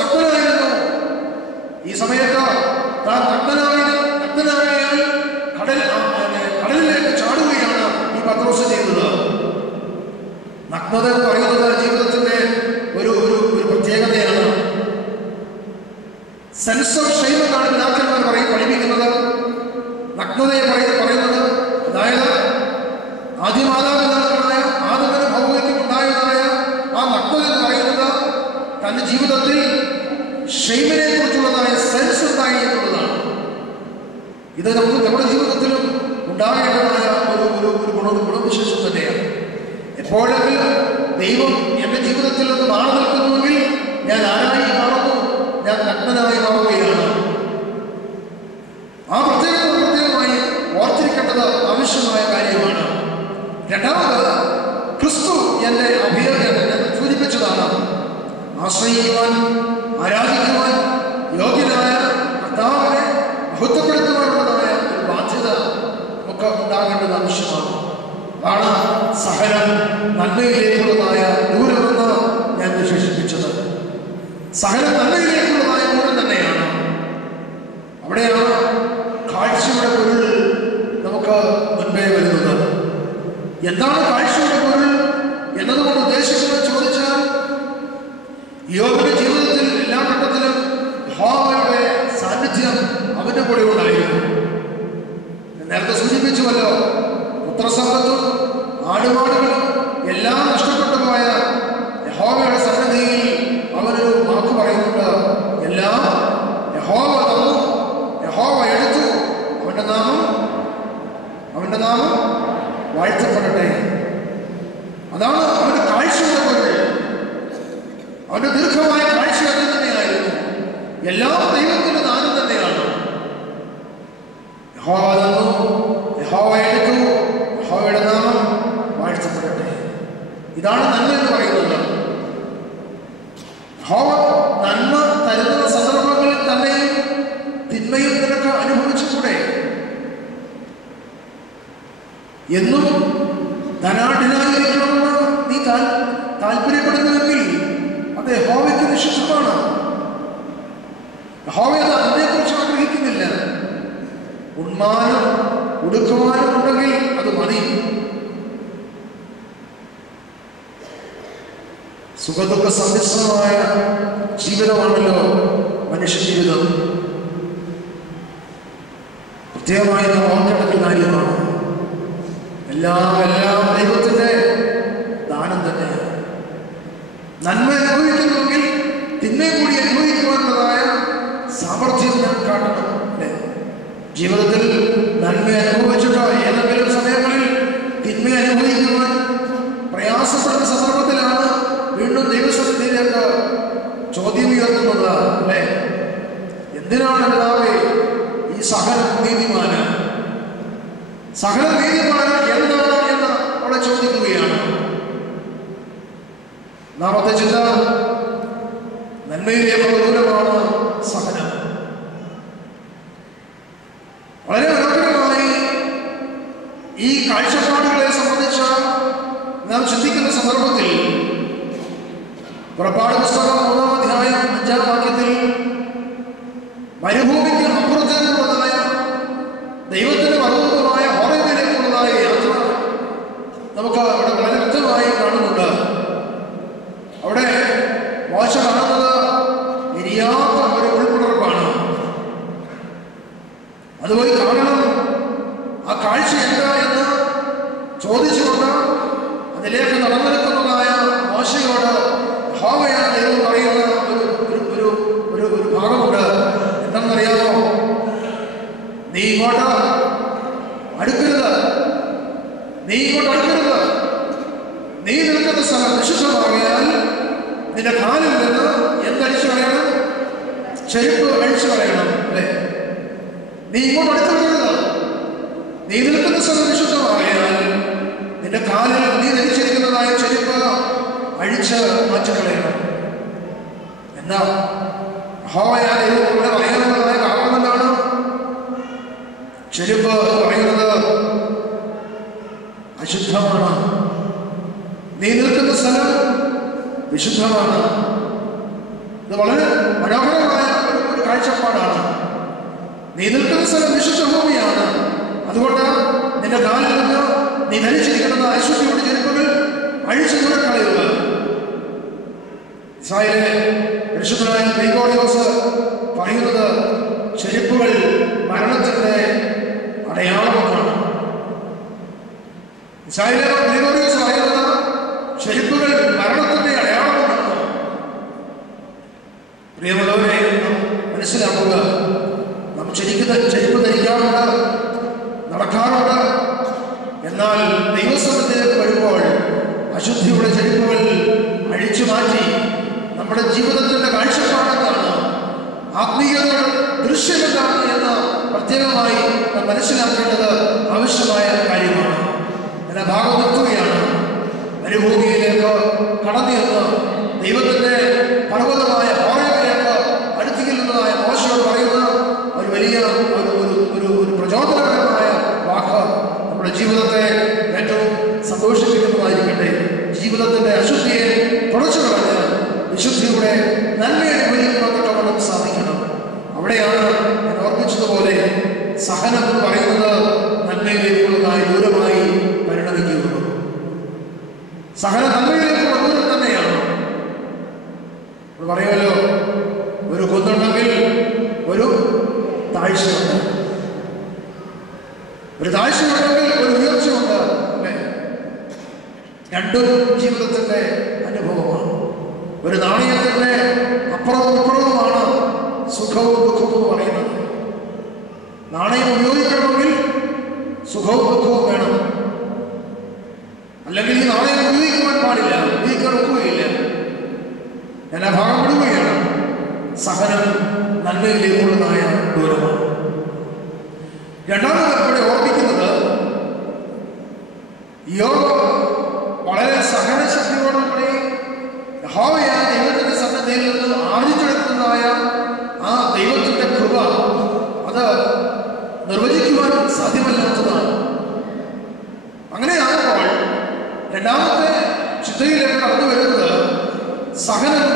നഗ്നനായിരുന്നു. ഈ സമയത്ത് താൻ നഗ്നനായാൽ കടലിലേക്ക് ചാടുകയാണ് ഈ പത്രോസ് ചെയ്തത്. നഗ്നത എന്ന് പറയുന്നത് ജീവിതത്തിന്റെ ഒരു പ്രത്യേകതയാണ്. സെൻസ് ഓഫ് ഷെയിം എന്നാണ് പിതാക്കന്മാർ പഠിപ്പിക്കുന്നത്. നഗ്നതയെ പറയുന്നത്, അതായത് ആദ്യമാതാപിതാക്കളായ ആദമനും ഹവ്വയ്ക്കും ഉണ്ടായതായ ആ നഗ്നത എന്ന് പറയുന്നത് തന്റെ ജീവിതത്തിൽ ഷെയിമിനെ കുറിച്ചുള്ളതായ സെൻസ് ഉണ്ടായി എന്നുള്ളതാണ്. ഇത് നമ്മുടെ ജീവിതത്തിലും ഉണ്ടാകേണ്ടതായ ഒരു ഗുണവിശേഷം തന്നെയാണ്. എപ്പോഴെങ്കിലും ദൈവം എൻ്റെ ജീവിതത്തിൽ നിന്ന് മാറി നിൽക്കുന്നുവെങ്കിൽ ഞാൻ ആരായി മാറുന്നു? ഞാൻ നഗ്നനായി മാറുകയാണ്. ആ പ്രത്യേകമായി ഓർത്തിരിക്കേണ്ടത് ആവശ്യമായ കാര്യമാണ്. രണ്ടാമത്, ക്രിസ്തു എൻ്റെ അഭിയോഗം സൂചിപ്പിച്ചതാണ്. ആശ്രയിക്കുവാൻ, ആരാധിക്കുവാൻ യോഗ്യനായ കർത്താവിനെ മഹത്വപ്പെടുത്തുവാനുള്ളതായ ഒരു ബാധ്യത നമുക്ക് ഉണ്ടാകേണ്ടത് ആവശ്യമാണ്. അതാണ് സഹനം, നന്മയിലേക്കുള്ളതായ ദൂരമെന്ന് ഞാൻ വിശേഷിപ്പിച്ചത്. സഹനം നന്മയിലേക്കുള്ളതായ ദൂരം തന്നെയാണ്. അവിടെയാണ് കാഴ്ചയുടെ പൊരുൾ നമുക്ക് മുൻപേ വരുന്നത്. എന്താണ് കാഴ്ചയുടെ പൊരുൾ എന്നതുകൊണ്ട് ഉദ്ദേശിക്കുന്നത് ചോദിച്ചാൽ, യോബിന്റെ ജീവിതത്തിൽ എല്ലാ ഘട്ടത്തിലും യഹോവയുടെ സാന്നിധ്യം അവന്റെ കൂടെ ഉണ്ടായിരുന്നു. നേരത്തെ സൂചിപ്പിച്ചുവല്ലോ, പുത്രസമ്പത്തും ആടുമാടുകളും എല്ലാം നഷ്ടപ്പെട്ടു പോയ യഹോവയുടെ സന്നിധിയിൽ അവനൊരു വാക്ക് പറയുന്നുണ്ട്. എല്ലാം യഹോവ തന്നു, യഹോവ എടുത്തു, അവന്റെ നാമം വാഴ്ത്തപ്പെടട്ടെ. അതാണ് അവന്റെ കാഴ്ചയുടെ പൊരുൾ. അവന്റെ ദീർഘമായ കാഴ്ച അത് തന്നെയായിരുന്നു. എല്ലാം ദൈവത്തിന്റെ ദാനം തന്നെയാണ്. യഹോവ തന്നു, യഹോവ എടുത്തു, യഹോവയുടെ നാമം വാഴ്ത്തപ്പെടട്ടെ. ഇതാണ് നന്മ എന്ന് പറയുന്നത്. യഹോവ നന്മ തരുന്ന സന്ദർഭങ്ങളിൽ തന്നെയും തിന്മയും നിനക്ക് അനുഭവിച്ചുകൂടെ? എന്നും ധനാഢ്യനായിരിക്കണമെന്ന് നീ താല്പര്യപ്പെടുന്നുവെങ്കിൽ അത് യഹോവയ്ക്ക് നിഷിദ്ധമാണ്. യഹോവ അത് അതിനെക്കുറിച്ച് ആഗ്രഹിക്കുന്നില്ല. ഉണ്മാനും ഉടുക്കുവാനും ഉണ്ടെങ്കിൽ അത് മതി. സുഖദുഃഖ സമ്മിശ്രമായ ജീവിതമാണല്ലോ മനുഷ്യ ജീവിതം. പ്രത്യേകമായി നാം ഓർക്കേണ്ട കാര്യമാണ്. എല്ലാം ദൈവത്തിന്റെ ദാനം തന്നെയാണ്. നന്മ അനുഭവിക്കുന്നുവെങ്കിൽ തിന്മയെ കൂടി അനുഭവിക്കുവാനുള്ളതായ സാമർഥ്യം ഞാൻ കാണണം. അല്ലേ? ജീവിതത്തിൽ നന്മ അനുഭവിച്ചിട്ട് ഏതെങ്കിലും സമയങ്ങളിൽ തിന്മ അനുഭവിക്കുവാൻ പ്രയാസപ്പെടുന്ന സന്ദർഭത്തിലാണ് വീണ്ടും ദൈവസന്നിധിയിലേക്ക് ചോദ്യം ഉയർത്തുന്നത്. അല്ലേ? എന്തിനാണ് പിതാവേ ഈ സഹനം നീതിമാന് എന്താണ് എന്ന് അവിടെ ചോദിക്കുകയാണ്. ഒന്നാമത്തെ ചിന്ത, നന്മയിലേക്കുള്ള ദൂരമാണ് സഹനം. വളരെ മനോഹരമായി ഈ കാഴ്ചപ്പാടുകളെ സംബന്ധിച്ച് നാം ചിന്തിക്കുന്ന സന്ദർഭത്തിൽ പുറപ്പാട് പുസ്തകം 3-ാം അധ്യായം 5-ാം വാക്യത്തിൽ മരുഭൂമിക്ക് അപ്പുറത്തേക്കുള്ളതായ ദൈവത്തിന്റെ പർവ്വതമായ ഹോറേബിലേക്കുള്ളതായ യാത്ര നമുക്ക് അവിടെ വളരെ വ്യക്തമായി കാണുന്നുണ്ട്. അവിടെ മോശ കാണുന്നത് എരിയാത്ത ഒരു ഉൾപ്പെടുപ്പാണ്. അതുപോയി കാണണം, ആ കാഴ്ച എന്താ എന്ന് ചോദിച്ചുകൊണ്ട് അതിലേക്ക് നടന്നെടുക്കുന്നതായ മോശയോട് യഹോവയായ ദൈവം പറയുന്ന ഒരു ഭാഗമുണ്ട്. എന്താണെന്നറിയാമോ? നീ ഇങ്ങോട്ട് അടുക്കരുത്, നീ നിൽക്കുന്ന സ്ഥലം വിശുദ്ധമാകിയാൽ നിന്റെ കാലിൽ നിന്ന് എന്തടിച്ചു കളയണം? ചെരുപ്പ് അഴിച്ചു കളയണം. അല്ലേ? നീ ഇങ്ങോട്ട് അടുക്കരുത്, നീ നിൽക്കുന്ന സ്ഥലം വിശുദ്ധമാകിയാൽ നിന്റെ കാലിൽ നീ ധരിച്ചിരിക്കുന്നതായ ചെരുപ്പ് അഴിച്ച് മാറ്റിക്കളയണം. എന്താ യഹോവയായ ദൈവം ഇവിടെ പറയാനുള്ളതായ കാരണം എന്താണ്? ചെരുപ്പ് പറയുന്നത് അശുദ്ധമാണ്, നീ നിൽക്കുന്ന സ്ഥലം വിശുദ്ധമാണ്. ഇത് വളരെ മനോഹരമായ ഒരു കാഴ്ചപ്പാടാണ്. നീ നിൽക്കുന്ന സ്ഥലം വിശുദ്ധ ഭൂമിയാണ്. അതുകൊണ്ട് നിന്റെ കാലിൽ നിന്ന് നീ ധരിച്ചിരിക്കുന്ന അശുദ്ധിയുടെ ചെരുപ്പുകൾ അഴിച്ചു കളയുക. ഇസ്രായേലിലെ പരിശുദ്ധനായ ഗ്രിഗോറിയോസ് പറയുന്നത് ചെരുപ്പുകൾ മരണത്തിന്റെ അടയാളമാണ്. ഇസ്രായേലിലെ ഗ്രിഗോറിയോസ് പറയുന്നത് ചെരുപ്പുകൾ മരണത്തിന്റെ അടയാളമാണ്. പ്രിയമുള്ളവരെ, നാം മനസ്സിലാക്കുക, നാം ചെരുപ്പ് ധരിക്കാറുണ്ട്, നടക്കാറുണ്ട്. എന്നാൽ ദൈവസന്നിധിയിലേക്ക് വരുമ്പോൾ അശുദ്ധിയുടെ ചെരുപ്പുകൾ അഴിച്ചു മാറ്റി നമ്മുടെ ജീവിതത്തിന്റെ കാഴ്ചപ്പാടെന്താണ്, ആത്മീയത ദൃശ്യമെന്താണ് എന്ന് പ്രത്യേകമായി നാം മനസ്സിലാക്കേണ്ടത് ആവശ്യമായ കാര്യമാണ്. എന്നെ ഭാഗം നിർത്തുകയാണ്. മരുഭൂമിയിലേക്ക് കടന്നിരുന്ന് ദൈവത്തിന്റെ പർവ്വതമായ ഹോറേബിലേക്ക് അടുത്തു ചെല്ലുന്നതായ മോശയോട് പറയുന്ന ഒരു വലിയ ഒരു പ്രചോദനകരമായ വാക്ക് നമ്മുടെ ജീവിതത്തെ ഏറ്റവും സന്തോഷിപ്പിക്കുന്നതായിരിക്കട്ടെ. ജീവിതത്തിന്റെ അശുദ്ധിയെ തുടച്ചു കളഞ്ഞ് വിശുദ്ധിയുടെ നന്മ അനുഭവിക്കുന്നതൊക്കെ സാധിക്കണം. അവിടെയാണ് ഞാൻ ഓർമ്മിച്ചതുപോലെ സഹനം എന്ന് പറയുന്നത് നന്മയിലേക്കുള്ളതായി ദൂരമായി പരിണമിക്കുന്നു. സഹനം നന്മയിലേക്കുള്ള ദൂരം തന്നെയാണ്. പറയുമല്ലോ, ഒരു കുന്നുണ്ടെങ്കിൽ ഒരു താഴ്ചയുണ്ട്, ഒരു താഴ്ചയുണ്ടെങ്കിൽ ഒരു ഉയർച്ചയുണ്ട്. അല്ലേ? രണ്ടും ജീവിതത്തിന്റെ അനുഭവമാണ്. ഒരു നാണയത്തിന്റെ അപ്പുറവും ഇപ്പുറവുമാണ് സുഖവും ദുഃഖവും എന്ന് പറയുന്നത്. നാണയം ഉപയോഗിക്കണമെങ്കിൽ സുഖവും ദുഃഖവും വേണം. അല്ലെങ്കിൽ ഈ നാണയം ഉപയോഗിക്കുവാൻ പാടില്ല, ഉപയോഗിക്കാൻ ഒക്കുകയില്ല. ഞാൻ ആ ഭാഗം വിടുകയാണ്. സഹനം നന്മയിലേക്കുള്ളതായ ദൂരമാണ്. രണ്ടാമത് ഇവിടെ ഓർമ്മിക്കുന്നത്, യോബ് വളരെ സഹനശക്തിയോടുകൂടി യഹോവയായ ദൈവത്തിന്റെ സന്നിധിയിൽ നിന്ന് ആർജിച്ചെടുക്കുന്നതായ ആ ദൈവത്തിന്റെ കൃപ അത് നിർവചിക്കുവാൻ സാധ്യമല്ലാത്തതാണ്. അങ്ങനെയാകുമ്പോൾ രണ്ടാമത്തെ ചിന്തയിലേക്ക് കടന്നു വരുന്നത് സഹനം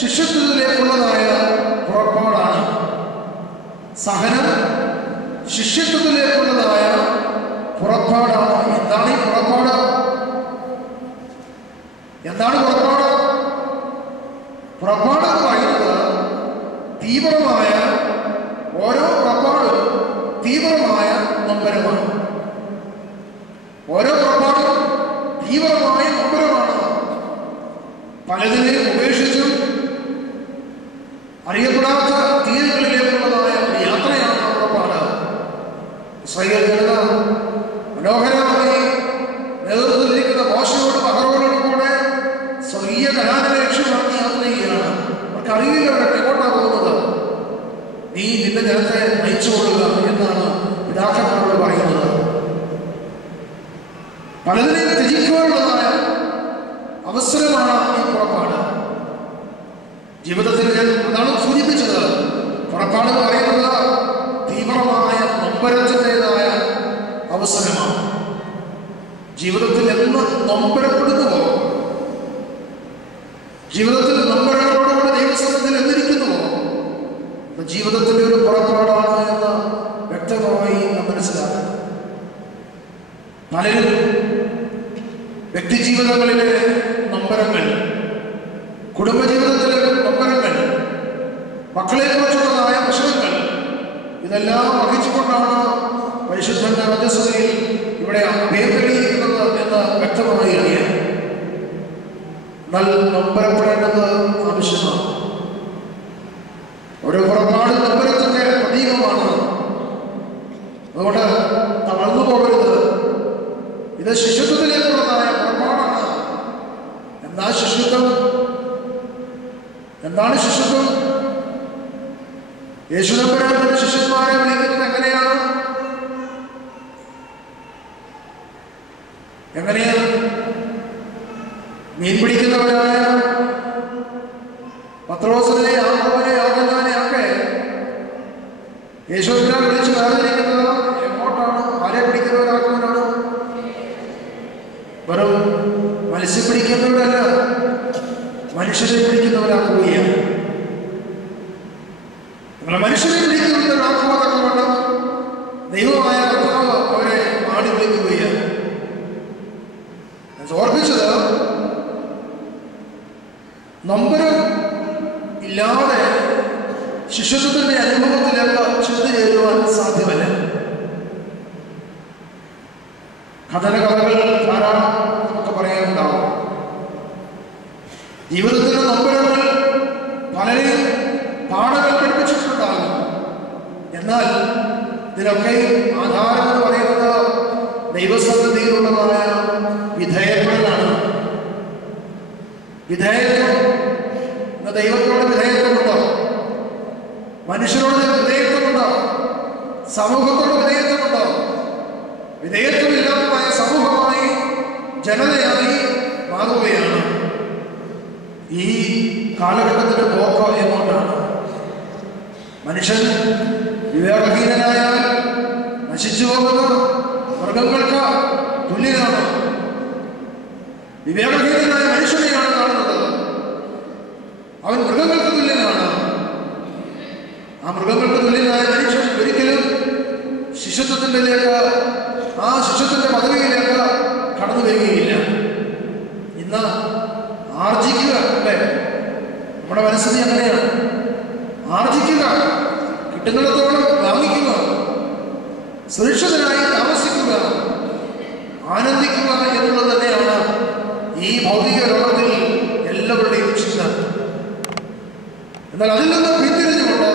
ശിഷ്യത്വത്തിലേക്കുള്ളതായ പുറപ്പാടാണ്. സഹനം ശിഷ്യത്വത്തിലേക്കുള്ളതായ പുറപ്പാടാണ്. എന്താണ് ഈ പുറപ്പാട്? എന്താണ് പുറപ്പാട്? പുറപ്പാട് എന്ന് പറയുന്നത് തീവ്രമായ, ഓരോ പുറപ്പാടും തീവ്രമായ നൊമ്പരമാണ്. ഓരോ ഇസ്രായേൽ ജനത മനോഹരമായി നേതൃത്വത്തിലിരിക്കുന്ന മോശയോടും അഹരോനോടും കൂടെ സ്വർഗീയ കനാനിനെ ലക്ഷ്യമാക്കി യാത്ര ചെയ്യുകയാണ്. അവർക്കറിയില്ല അവരൊക്കെ എങ്ങോട്ടാണ് പോകുന്നത്. നീ നിന്റെ ജനത്തെ നയിച്ചുകൊള്ളുക എന്നാണ് പിതാക്കന്മാരോട് പറയുന്നത്. പലതിനെയും ത്യജിക്കുവാനുള്ളതായ അവസരമാണ് ഈ പുറപ്പാട്. ജീവിതത്തിൽ ഞാൻ അതാണ് സൂചിപ്പിച്ചത്. പുറപ്പാട് എന്ന് പറയുന്നത് തീവ്രമായ നൊമ്പരത്തിൻ്റെതായ അവസരമാണ്. ജീവിതത്തിൽ എന്ന് നൊമ്പരപ്പെടുന്നുവോ, ജീവിതത്തിൽ നൊമ്പരങ്ങളോടുകൂടി ദൈവസന്നിധിയിൽ എന്നിരിക്കുന്നുവോ, ജീവിതത്തിൻ്റെ ഒരു പുറപ്പാടാണ് എന്ന് വ്യക്തമായി നാം മനസ്സിലാക്കണം. പലരും വ്യക്തിജീവിതങ്ങളിലെ നൊമ്പരങ്ങൾ, കുടുംബജീവിതത്തിലെ നൊമ്പരങ്ങൾ, മക്കളെ കുറിച്ചുള്ളതായ പ്രശ്നങ്ങൾ, ഇതെല്ലാം വഹിച്ചുകൊണ്ടാണ് പരിശുദ്ധന്റെ മധ്യസ്ഥതയിൽ ഇവിടെ വേദനയിരിക്കുന്നത് എന്ന് വ്യക്തമായി അറിയാം. എന്നാൽ നൊമ്പരപ്പെടേണ്ടത് ആവശ്യമാണ്. ഓരോ പുറപ്പാട് നൊമ്പരത്തിന്റെ പ്രതീകമാണ്. അതുകൊണ്ട് തളർന്നു പോകരുത്. ഇത് ശിശുത്വത്തിലേക്കുള്ളതായ പുറപ്പാടാണ്. എന്താണ് ശിശുത്വം? യേശുദമ്പരാന്റെ ശിഷ്യന്മാരെ വിളിക്കുന്നത് എങ്ങനെയാണ്? മീൻ പിടിക്കുന്നവരായ പത്രോസിനെ, യാക്കോബിനെ, യോഹന്നാനെയൊക്കെ യേശുദമ്പരാൻ വിളിച്ച് വേർതിരിക്കുന്നത് എങ്ങോട്ടാണ്? ആരെ പിടിക്കുന്നവരാക്കുന്നവരാണ്? വെറും മത്സ്യം പിടിക്കുന്നവരല്ല, മനുഷ്യരെ പിടിക്കുന്നവരാക്കുകയാണ്. നിങ്ങളെ മനുഷ്യരെ പിടിക്കുന്നവരാക്കുവാനൊക്കെ വേണം ദൈവമായ കർത്താവ് അവരെ ആടി വിളിക്കുകയാണ്. ഓർമ്മിച്ചത്, നൊമ്പരം ഇല്ലാതെ ശിശുത്വത്തിന്റെ അനുഭവത്തിലേക്ക് ചെന്നു ചേരുവാൻ സാധ്യമല്ല. കഥകൾ ധാരാളം നമുക്ക് പറയാനുണ്ടാവും. ജീവിതത്തിലെ നൊമ്പരങ്ങൾ പലരെയും പാഠങ്ങൾ പഠിപ്പിച്ചിട്ടുണ്ടാകും. എന്നാൽ ഇതിനൊക്കെയും ആധാരം എന്ന് പറയുന്നത് ദൈവസന്നിധിയിലുള്ളതായ വിധേയത്വങ്ങളാണ്. വിധേയത്വം എന്ന ദൈവത്തോട് വിധേയത്വമുണ്ടോ? മനുഷ്യരോട് വിധേയത്വമുണ്ടോ? സമൂഹത്തോട് വിധേയത്വമുണ്ടോ? വിധേയത്വമില്ലാത്തതായ സമൂഹമായി, ജനതയായി മാറുകയാണ്. ഈ കാലഘട്ടത്തിന്റെ പോക്ക് എങ്ങോട്ടാണ്? മനുഷ്യൻ വിവേകഹീനനായാൽ നശിച്ചു പോകുന്ന മൃഗങ്ങൾക്ക് തുല്യനാണ്. വിവേകഹീനനായ മനുഷ്യനെയാണ് കാണുന്നത്. അവൻ മൃഗങ്ങൾക്ക് തുല്യനാണ്. ആ മൃഗങ്ങൾക്ക് തുല്യനായ മനുഷ്യൻ ഒരിക്കലും ശിശുത്വത്തിലേക്ക്, ആ ശിശുത്വത്തിന്റെ പദവിയിലേക്ക് കടന്നു വരികയില്ല. ഇന്ന് ആർജിക്കുക, അല്ലേ? നമ്മുടെ മനസ്സിനെ അങ്ങനെയാണ്. ആർജിക്കുക, കിട്ടുന്നിടത്തോളം വാങ്ങിക്കുക, സുരക്ഷിതനായി താമസിക്കുക, ആനന്ദിക്കുക എന്നുള്ളത് തന്നെയാണ് ഈ ഭൗതിക ലോകത്തിൽ എല്ലാവരുടെയും ചിന്ത. എന്നാൽ അതിൽ നിന്ന് പിന്തിരിഞ്ഞുകൊണ്ട്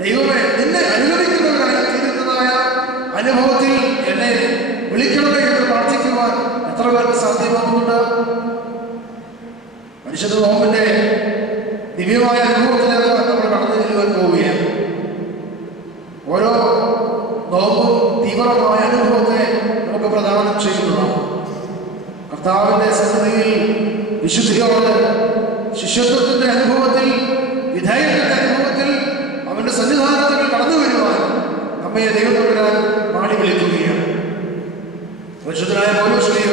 ദൈവമേ, നിന്നെ അനുഭവിക്കുന്നവരായി തീരുന്നതായ അനുഭവത്തിൽ എന്നെ വിളിക്കണമേ എന്ന് പ്രാർത്ഥിക്കുവാൻ എത്ര പേർക്ക് സാധ്യമാകുന്നുണ്ട്? പരിശുദ്ധ നോമ്പിന്റെ ദിവ്യമായ അനുഭവത്തിലേക്ക് നമ്മൾ കടന്നു ചെല്ലുവാൻ പോവുകയാണ്. ഓരോ നോമ്പും തീവ്രമായ അനുഭവത്തെ നമുക്ക് പ്രദാനം ചെയ്യുന്നതാണ്. കർത്താവിന്റെ സന്നിധിയിൽ വിശുദ്ധിയോട്, ശിഷ്യത്വത്തിന്റെ അനുഭവത്തിൽ, വിധേയത്തിന്റെ അനുഭവത്തിൽ അവന്റെ സന്നിധാനത്തിൽ കടന്നു വരുവാൻ നമ്മെ ദൈവം തമ്പുരാൻ മാടി വിളിക്കുകയാണ്. പരിശുദ്ധനായ പൗലോസ് ശ്ലീഹ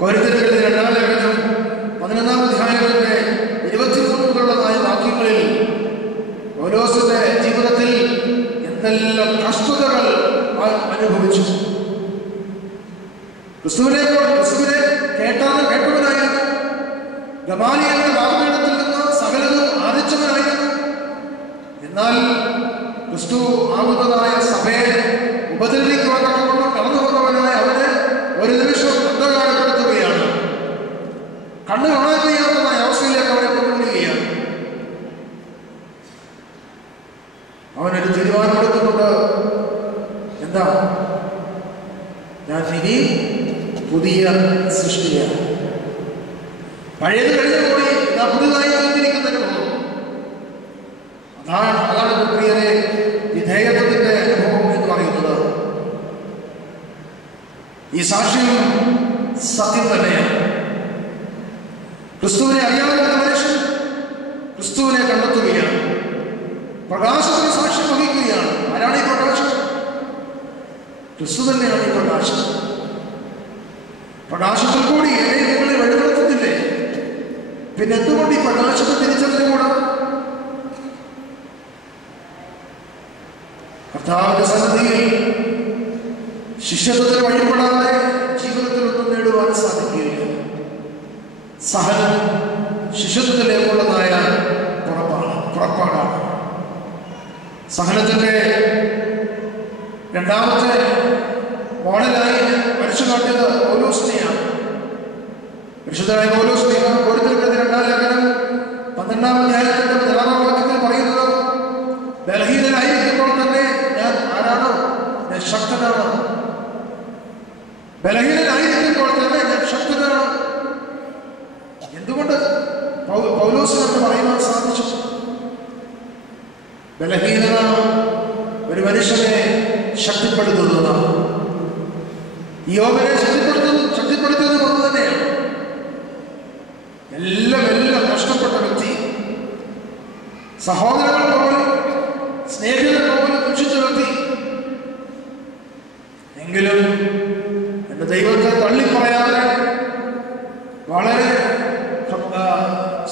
കൊരിന്ത്യർക്കെഴുതിയ 2-ാം ലേഖനം 11-ാം അധ്യായത്തിന്റെ 23 മുതലുള്ളതായ വാക്യങ്ങളിൽ പൗലോസിന്റെ ജീവിതത്തിൽ എന്തെല്ലാം കഷ്ടതകൾ അനുഭവിച്ചു. ക്രിസ്തുവിനെ കേട്ടവനായിരുന്നു. ഗമാലിയലിന്റെ വാഗ്ദാനത്തിൽ നിന്ന് സകലതും ആദിച്ചവനായിരുന്നു. എന്നാൽ ക്രിസ്തു ആകുന്നതായ സഭയെ ഉപദ്രവിക്കുവാൻ കടന്നു വന്നവനായ അവനെ ഒരു നിമിഷം അന്ധകാരപ്പെടുത്തുകയാണ്. കണ്ണ് കാണാൻ കഴിയാത്തതായ അവസ്ഥയിലേക്ക് അവനെ കൊണ്ടുവരികയാണ്. അവനൊരു തീരുമാനമെടുക്കുന്നുണ്ട്. പുതിയ സൃഷ്ടിയാണ്. പഴയത് കഴിഞ്ഞു പോയി, പുതുതായി തീർന്നിരിക്കുന്നതിന് പോകും. അതാണ് പ്രിയരെ വിധേയത്വത്തിന്റെ അനുഭവം എന്ന് പറയുന്നത്. ഈ സാക്ഷ്യം സത്യം തന്നെയാണ്. ക്രിസ്തുവിനെ അറിയാവുന്ന മനുഷ്യൻ ക്രിസ്തുവിനെ കണ്ടെത്തുകയാണ്, പ്രകാശത്തിന് സാക്ഷ്യം വഹിക്കുകയാണ്. ആരാണ് ഈ പ്രകാശം? ക്രിസ്തു തന്നെയാണ് ഈ പ്രകാശം. പ്രകാശത്തിൽ കൂടി എന്നെ നിങ്ങളെ വെളിപ്പെടുത്തുന്നില്ലേ? പിന്നെ എന്തുകൊണ്ട് ഈ പ്രകാശത്തെ തിരിച്ചറിഞ്ഞുകൂടാ? കർത്താവിന്റെ സന്നിധിയിൽ ശിഷ്യത്വത്തിന് വഴിപ്പെടാതെ ജീവിതത്തിലൊന്നും നേടുവാൻ സാധിക്കുകയില്ല. സഹനം ശിഷ്യത്വത്തിലേക്കുള്ളതായ പുറപ്പാടാണ്. സഹനത്തിന്റെ രണ്ടാമത്തെ മോഡലായി വരച്ചു കാട്ടിയത് പൗലോസിനെയാണ്. വിശുദ്ധനായ പൗലോസ് കൊരിന്ത്യർക്കെതിരെ 2-ാം ലേഖനം 12-ാം അധ്യായത്തിന്റെ 16-ാം വാക്യത്തിൽ പറയുന്നത്, ബലഹീനനായിരിക്കുമ്പോൾ തന്നെ ഞാൻ ആരാണോ? ഞാൻ ശക്തനാണ്. ബലഹീനനായിരിക്കുമ്പോൾ തന്നെ ഞാൻ ശക്തനാണ്. എന്തുകൊണ്ട് പൗലോസിന് എന്ന് പറയുവാൻ സാധിച്ചു? ബലഹീനത ഒരു മനുഷ്യനെ ശക്തിപ്പെടുത്തുന്നതാണ്. യോബിനെ ശക്തിപ്പെടുത്തുന്നത് ഒന്ന് തന്നെയാണ്. എല്ലാം നഷ്ടപ്പെട്ട വ്യക്തി, സഹോദരങ്ങൾ പോലും സ്നേഹിതർ പോലും ദുഷിച്ച വ്യക്തി, എങ്കിലും എന്റെ ദൈവത്തെ തള്ളിപ്പറയാതെ വളരെ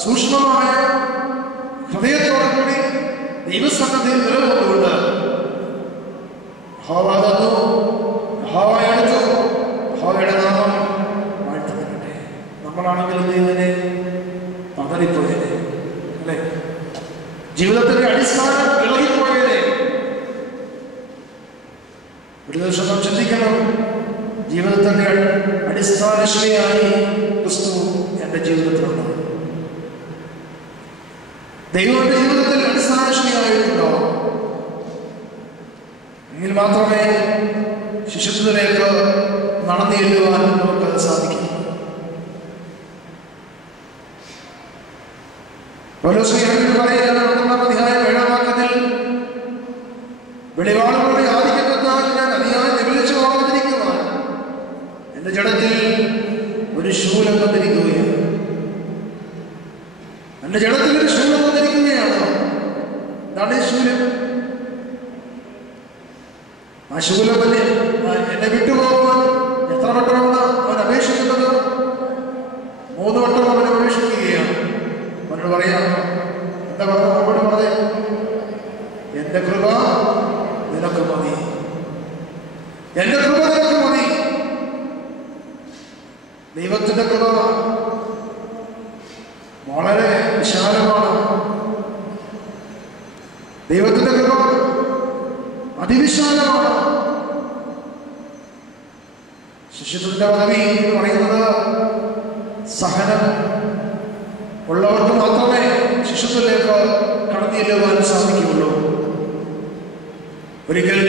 സൂക്ഷ്മമായ ഹൃദയത്തോടുകൂടി ദൈവസന്നിധിയിൽ നിലകൊണ്ടുകൊണ്ട് യഹോവയുടെ നാമം വാഴ്ത്തപ്പെടട്ടെ. നമ്മളാണെങ്കിലും ദൈവത്തിനെ പതറിപ്പോയതേ അല്ലെ? ജീവിതത്തിന്റെ അടിസ്ഥാനം ഇളകിപ്പോയതേ. ഒരു ദിവസം നാം ചിന്തിക്കണം, ജീവിതത്തിന്റെ അടിസ്ഥാനശിലയായി ക്രിസ്തു എന്റെ ജീവിതത്തിലുണ്ട്. ദൈവത്തിന്റെ ജീവിതത്തിൽ അടിസ്ഥാനശിലയായിട്ടുണ്ടോ? എങ്കിൽ മാത്രമേ ശിഷ്യത്വത്തിലേക്ക് നടന്നു ചെല്ലുവാൻ നമുക്കത് സാധിക്കും. പൗലോസ് പറയുകയാണ് 1-ാം അധ്യായം 7-ാം വാക്യത്തിൽ, വെളിപാടുകളുടെ ആധിക്യത്താൽ ഞാൻ അതിയായി നിഗളിച്ചു പോകാതിരിക്കുവാൻ എന്റെ ജഡത്തിൽ ഒരു ശൂലം തന്നിരിക്കുകയാണ്. എന്റെ ജഡത്തിൽ ഒരു ശൂലം തന്നിരിക്കുകയാണ്. എന്താണ് ഈ ശൂലം? ആ ശൂലം എന്നെ വിട്ടുപോകുവാൻ എത്ര വട്ടമാണ് അവൻ അപേക്ഷിക്കുന്നത്? 3 വട്ടം അവൻ അപേക്ഷിക്കുകയാണ്. അവനോട് പറയാം, എന്താ പറഞ്ഞ അവനോട് പറഞ്ഞേ? എന്റെ കൃപ നിനക്ക് മതി, എന്റെ കൃപ നിനക്ക് മതി. ദൈവത്തിന്റെ കൃപ വളരെ വിശാലമാണ്. ദൈവത്തിന്റെ കൃപ അതിവിശാലമാണ്. ശിഷ്യത്വത്തിന്റെ പദവി എന്ന് പറയുന്നത് സഹനം ഉള്ളവർക്ക് മാത്രമേ ശിഷ്യത്വത്തിലേക്ക് കടന്നു ചെല്ലുവാൻ സാധിക്കുകയുള്ളൂ. ഒരിക്കൽ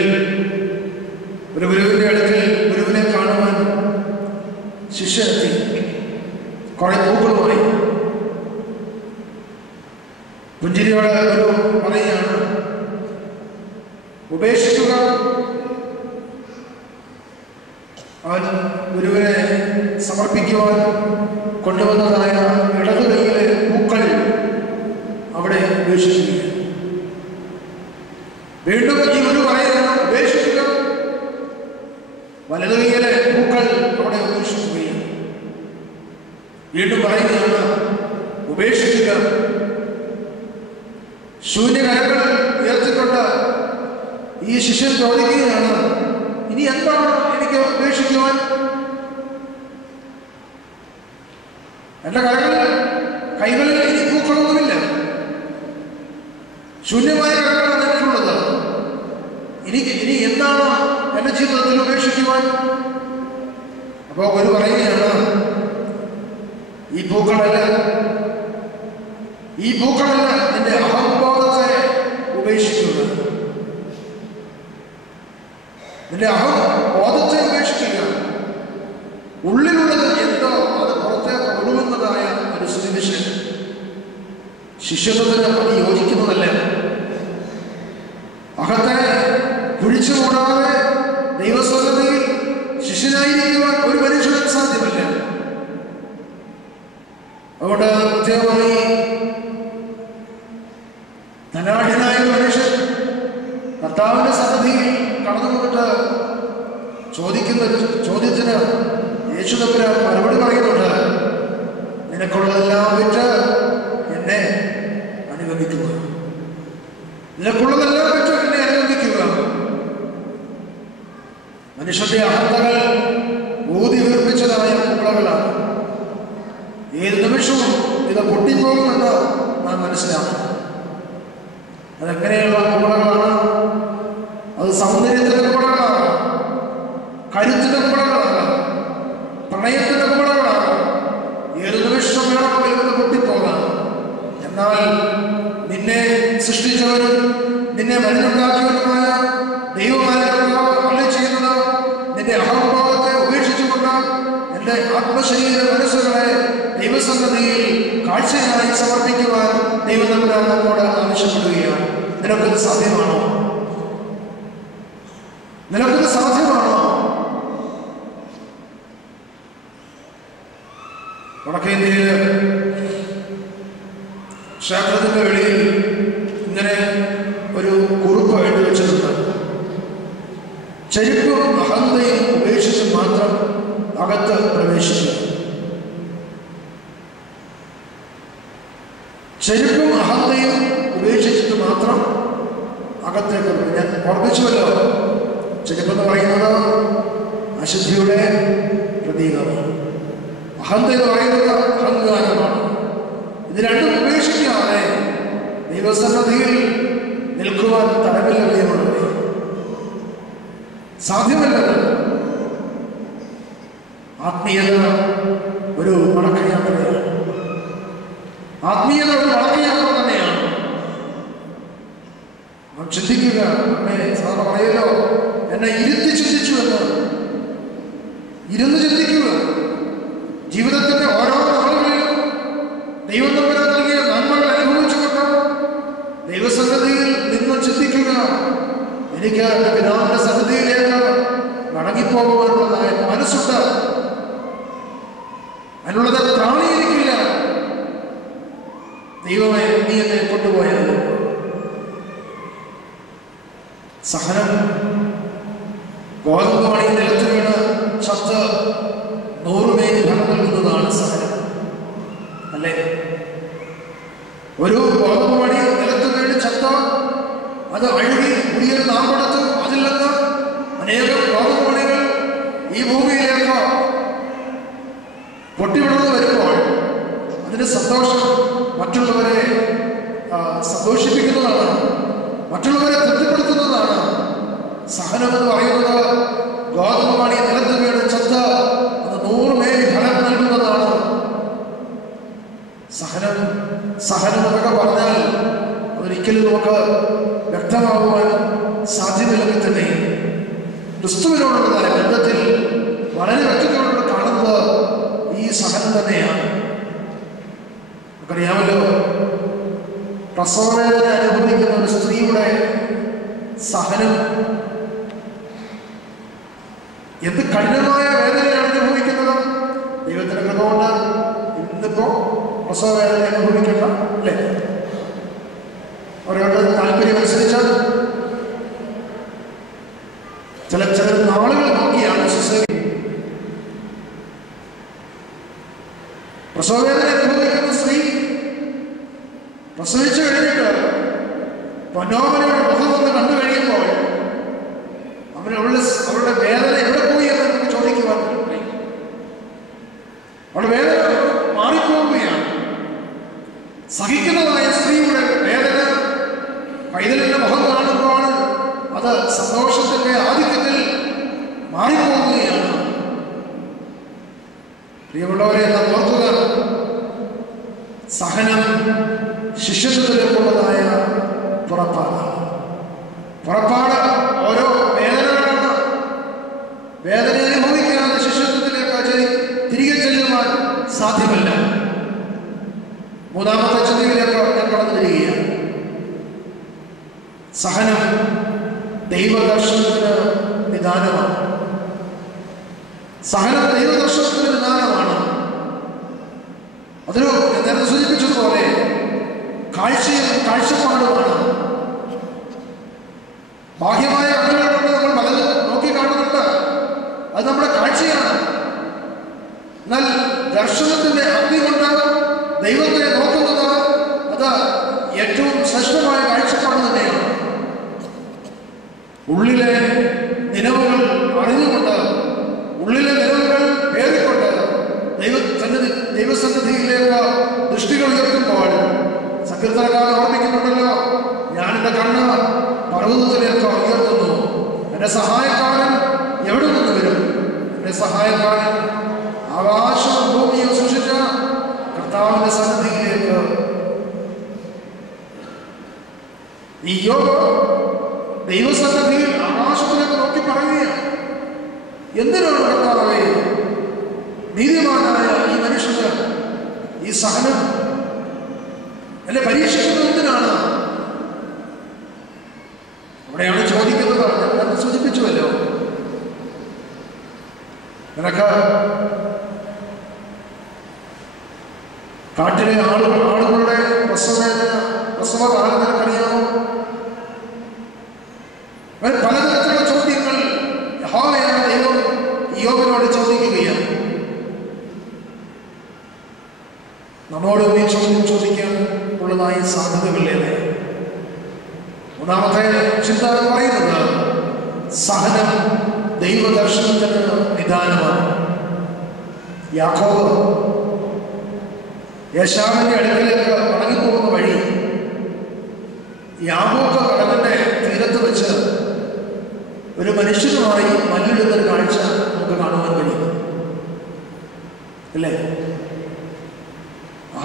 ഒരു ഗുരുവിന്റെ അടുക്കൽ ഗുരുവിനെ കാണുവാൻ ശിഷ്യനെത്തി. കുറെ പൂക്കളുമായി പുഞ്ചിരിയോടെ ഒരു പറയുകയാണ്, ഉപേക്ഷിക്കുക. അവൻ ഗുരുവിനെ സമർപ്പിക്കുവാൻ കൊണ്ടുവന്നതായ ഇടതു കൈയിലെ പൂക്കൾ അവിടെ ഉപേക്ഷിക്കുക. വീണ്ടും ഈ ഗുരു പറയുകയാണ്, ഉപേക്ഷിക്കുക. വലതു കൈയിലെ പൂക്കൾ അവിടെ ഉപേക്ഷിക്കുകയാണ്. വീണ്ടും പറയുകയാണ്, ഉപേക്ഷിക്കുക. ശൂന്യകരങ്ങൾ ഉയർത്തിക്കൊണ്ട് ഈ ശിഷ്യൻ ചോദിക്കുകയാണ്, ഇനി എന്താണ് എനിക്ക് ഉപേക്ഷിക്കുവാൻ? എന്റെ കൈകളിൽ ഇനി പൂക്കളൊന്നുമില്ല, ശൂന്യമായ കരങ്ങളാണ് എനിക്കുള്ളത്. ഇനി എന്താണ് എന്റെ ജീവിതത്തിൽ ഉപേക്ഷിക്കുവാൻ? അപ്പോ ഒരു പറയുകയാണ്, ഈ പൂക്കളല്ല നിന്റെ അഹംബോധത്തെ ഉപേക്ഷിക്കുക. നിന്റെ അഹംബോധത്തെ ഉപേക്ഷിക്കുക. ഉള്ളിലുള്ളത് എന്തോ അത് പുറത്തേക്ക് ഒഴുകുന്നതായ ഒരു സ്ഥിതിവിശേഷം ശിഷ്യത്വത്തിന് അത് യോജിക്കുന്നതല്ല. അകത്തെ കുഴിച്ചുകൂടാതെ ദൈവസ്വരതയിൽ ശിഷ്യനായിരിക്കുവാൻ ഒരു മനുഷ്യനും സാധ്യമല്ല. അതുകൊണ്ട് പ്രത്യേകമായി ധനാഢ്യനായ മനുഷ്യൻ കർത്താവിന്റെ സന്നിധിയിൽ കടന്നു പോയിട്ട് ചോദിക്കുന്ന ചോദ്യത്തിന് യേശുദമ്പുരാൻ മറുപടി പറയുന്നുണ്ട്, നിനക്കുള്ളതെല്ലാം വിറ്റ് എന്നെ അനുഗമിക്കുക. നിനക്കുള്ളതെല്ലാം വിറ്റ് എന്നെ അനുഗമിക്കുക. മനുഷ്യന്റെ അഹന്തകൾ ഊതി വീർപ്പിച്ചതായ കുമ്പളകളാണ്. ഏത് നിമിഷവും ഇത് പൊട്ടിപ്പോകുമെന്ന് നാം മനസ്സിലാക്കും. അതെങ്ങനെയുള്ള കുമ്പളകളാണ്? അത് സൗന്ദര്യത്തിന്റെ കുമ്പളകളാണ്, കരുത്തിന്റെ കുമ്പളകളാണ്, പ്രണയത്തിന്റെ കുമ്പളകളാണ്. ഏത് നിമിഷം വേണമെങ്കിലും ഇത് പൊട്ടിപ്പോകാം. എന്നാൽ നിന്നെ സൃഷ്ടിച്ചവരും നിന്നെ മരുന്നുണ്ടാക്കിയവരുമായ ദൈവമായ അള്ളി ചെയ്യുന്നത് നിന്റെ അഹംഭാവത്തെ ഉപേക്ഷിച്ചുകൊണ്ട് എന്റെ ആത്മശരീര മനസ്സുകളെ ദൈവസന്നിധിയിൽ കാഴ്ചയായി സമർപ്പിക്കുവാൻ ദൈവം നമ്മോട് ആവശ്യപ്പെടുകയാണ്. നിനക്കത് സാധ്യമാണോ? നിനക്കത് സാധ്യമാണോ? വടക്കേന്ത്യയില് ക്ഷേത്രത്തിന്റെ വെളിയിൽ ഇങ്ങനെ ഒരു കുറിപ്പ് എഴുതി വെച്ചിട്ടുണ്ട്. ചെരുപ്പും അഹന്തയും ഉപേക്ഷിച്ച് മാത്രം അകത്ത് പ്രവേശിക്കും. ചെരുപ്പും അഹന്തയും ഉപേക്ഷിച്ചിട്ട് മാത്രം അകത്തേക്ക്. ഞാൻ ഓർമ്മിച്ചുവല്ലോ, ചെരുപ്പെന്ന് പറയുന്നത് അശുദ്ധിയുടെ പ്രതീകമാണ്. അഹന്ത എന്ന് പറയുന്നത് അഹങ്കാരമാണ്. ഇത് രണ്ടും ഉപേക്ഷിക്കാതെ ദൈവസന്നിധിയിൽ നിൽക്കുവാൻ തടവില്ല. പ്രിയമുള്ളവരെ, സാധ്യമല്ലത്. ആത്മീയത ഒരു മടക്കയാത്രയാണ്. ആത്മീയത ഒരു മടക്കയാത്ര തന്നെയാണ്. നാം ചിന്തിക്കുക. നമ്മെ സാധാരണ പറയല്ലോ, എന്നെ ഇരുത്തി ചിന്തിച്ചു എന്ന്. ഇരുന്ന് ചിന്തിക്കുക. ജീവിതത്തിന്റെ ഓരോ നാളുകളിലും ദൈവം തമ്പുരാൻ നൽകിയ നന്മകൾ അനുഭവിച്ചുകൊണ്ട് ദൈവസന്നിധിയിൽ നിന്ന് ചിന്തിക്കുക. എനിക്ക് എൻ്റെ പിതാവിന്റെ സന്നിധിയിലേക്ക് മടങ്ങിപ്പോകുവാനുള്ളതായ മനസ്സുണ്ട്. അതിനുള്ളത് പ്രാണിയിരിക്കില്ല. ദൈവമേ, നീ എന്നെ കൊണ്ടുപോയാൽ. സഹനം ഗോതമ്പ് മണി നിലത്ത് വീണ് ചത്ത് 100 മേനി ഫലം നൽകുന്നതാണ് സഹനം, അല്ലേ? ഒരു ഗോതമ്പ് മണി നിലത്ത് വീണ് ചത്ത അത് അഴുകി പുതിയൊരു നാമ്പെടുത്തു. അതിൽ നിന്ന് അനേകം ഗോതമ്പ് മണികൾ ഈ ഭൂമിയിലേക്ക് പൊട്ടിവിടുന്നു വരുമ്പോൾ അതിന്റെ സന്തോഷം മറ്റുള്ളവരെ സന്തോഷിപ്പിക്കുന്നതാണ്, മറ്റുള്ളവരെ തൃപ്തിപ്പെടുത്തുന്നതാണ്. സഹനം എന്ന് പറയുന്നത് ഗോതമ്പ് മണി നിലത്ത് വീണ് ചത്ത അത് 100 മേനി ഫലം നൽകുന്നതാണ്. സഹനം എന്നൊക്കെ പറഞ്ഞാൽ അതൊരിക്കലും നമുക്ക് വ്യക്തമാകുവാൻ സാധ്യമല്ലെങ്കിൽ തന്നെ ക്രിസ്തുവിനോടുള്ള ബന്ധത്തിൽ വളരെ വ്യക്തതയോട് കാണുന്നത് ഈ സഹനം തന്നെയാണ്. നമുക്കറിയാമല്ലോ, പ്രസവവേദന അനുഭവിക്കുന്ന ഒരു സ്ത്രീയുടെ സഹനം എന്ത് കഠിനമായ വേദനയാണ് അനുഭവിക്കുന്നത്. ദൈവത്തിന്റെ കൃപ കൊണ്ട് ഇന്നിപ്പോ പ്രസവ വേദന അനുഭവിക്കണ്ട, അല്ലേ? അവരുടെ താല്പര്യം അനുസരിച്ച് ചില നാളുകൾ നോക്കിയാണ് പ്രസവവേദന അനുഭവിക്കുന്ന സ്ത്രീ പ്രസവിച്ചു കഴിഞ്ഞിട്ട് പൊന്നോമനയുടെ മുഖം ഒന്ന് കണ്ടു കഴിയുമ്പോൾ അവരുടെ വേദന എവിടെ പോയി എന്ന് നമുക്ക് ചോദിക്കുവാൻ കഴിയും. അവരുടെ വേദന മാറിപ്പോവുകയാണ്. സഹിക്കുന്നതായ സ്ത്രീയുടെ വേദന പൈതലിന്റെ മുഖം കാണുമ്പോൾ അത് സന്തോഷത്തിന്റെ ആധിക്യത്തിൽ മാറിപ്പോവുകയാണ്. പ്രിയമുള്ളവരെ, നാം ഓർക്കുക, സഹനം ശിഷ്യത്വത്തിലേക്കുള്ളതായ പുറപ്പാട് ഓരോ വേദനകളാണ്. വേദന അനുഭവിക്കാതെ ശിഷ്യത്വത്തിലേക്ക് മൂന്നാമത്തെ ചിന്തയിലേക്ക് ഞാൻ കടന്നു വരികയാണ്. സഹനം ദൈവദർശനത്തിന് നിദാനമാണ്. സഹനം ദൈവദർശനത്തിന് നിദാനമാണ്. അതൊരു നേരത്തെ സൂചിപ്പിച്ചതുപോലെ കാഴ്ചപ്പാടുമാണ്. ബാഹ്യമായ കണ്ണുകളുണ്ട്, നമ്മൾ പലതും നോക്കി കാണുന്നുണ്ട്, അത് നമ്മുടെ കാഴ്ചയാണ്. എന്നാൽ ദർശനത്തിന്റെ അഗ്നി കൊണ്ട് ദൈവത്തെ നോക്കുന്നത് അത് ഏറ്റവും ശ്രേഷ്ഠമായ കാഴ്ചപ്പാട് തന്നെയാണ്. ഉള്ളിലെ നിലവുകൾ അറിഞ്ഞുകൊണ്ട്, ഉള്ളിലെ നിലവുകൾ പേറിക്കൊണ്ട് ദൈവസന്നിധിയിലേക്ക് ദൃഷ്ടികൾ ഉയർത്തുമ്പോൾ സങ്കീർത്തനക്കാരൻ ഓർമ്മിക്കുന്നുണ്ടല്ലോ, ഞാനെന്റെ കണ്ണ് പർവ്വതത്തിലേക്ക് ഉയർത്തുന്നു, എന്റെ സഹായക്കാരൻ എവിടെ നിന്ന് വരും? എന്റെ സഹായക്കാരൻ ആകാശവും ഭൂമിയും സൃഷ്ടിച്ച കർത്താവിന്റെ സന്നിധിയിലേക്ക്. ഈ യോബ് ദൈവസന്നിധിയിൽ ആകാശത്തിലേക്ക് നോക്കി പറയുകയാണ്, എന്തിനാണ് കർത്താവേ നീതിമാനായ ഈ മനുഷ്യന് ഈ സഹനം എന്നെ പരീക്ഷിക്കുന്നത്? എന്തിനാണ്? അവിടെയാണ് ചോദിക്കുന്നത്. ഞാൻ സൂചിപ്പിച്ചുവല്ലോ, നിനക്ക് കാട്ടിലെ ആളുകളുടെ പ്രസവകാലം നിനക്കറിയാമോ? പലതരത്തിലുള്ള ചോദ്യങ്ങൾ യഹോവയായ ദൈവം യോബിനോട് ചോദിക്കുകയാണ്. നമ്മോട് ഈ ചോദ്യം ചോദിക്കാൻ ഉള്ളതായ സാധ്യതകളിലേറെ. മൂന്നാമത്തെ ചിന്ത പറയുന്നത് സഹനം ദൈവദർശനത്തിന് നിദാനമാണ്. യാക്കോബ് യേശാവിന്റെ അടുക്കലേക്ക് മടങ്ങിപ്പോകുന്ന വഴി യാബോക്ക് കടലിന്റെ തീരത്ത് വെച്ച് ഒരു മനുഷ്യനുമായി മല്ലിടുന്ന ഒരു കാഴ്ച നമുക്ക് കാണുവാൻ കഴിയും, അല്ലേ?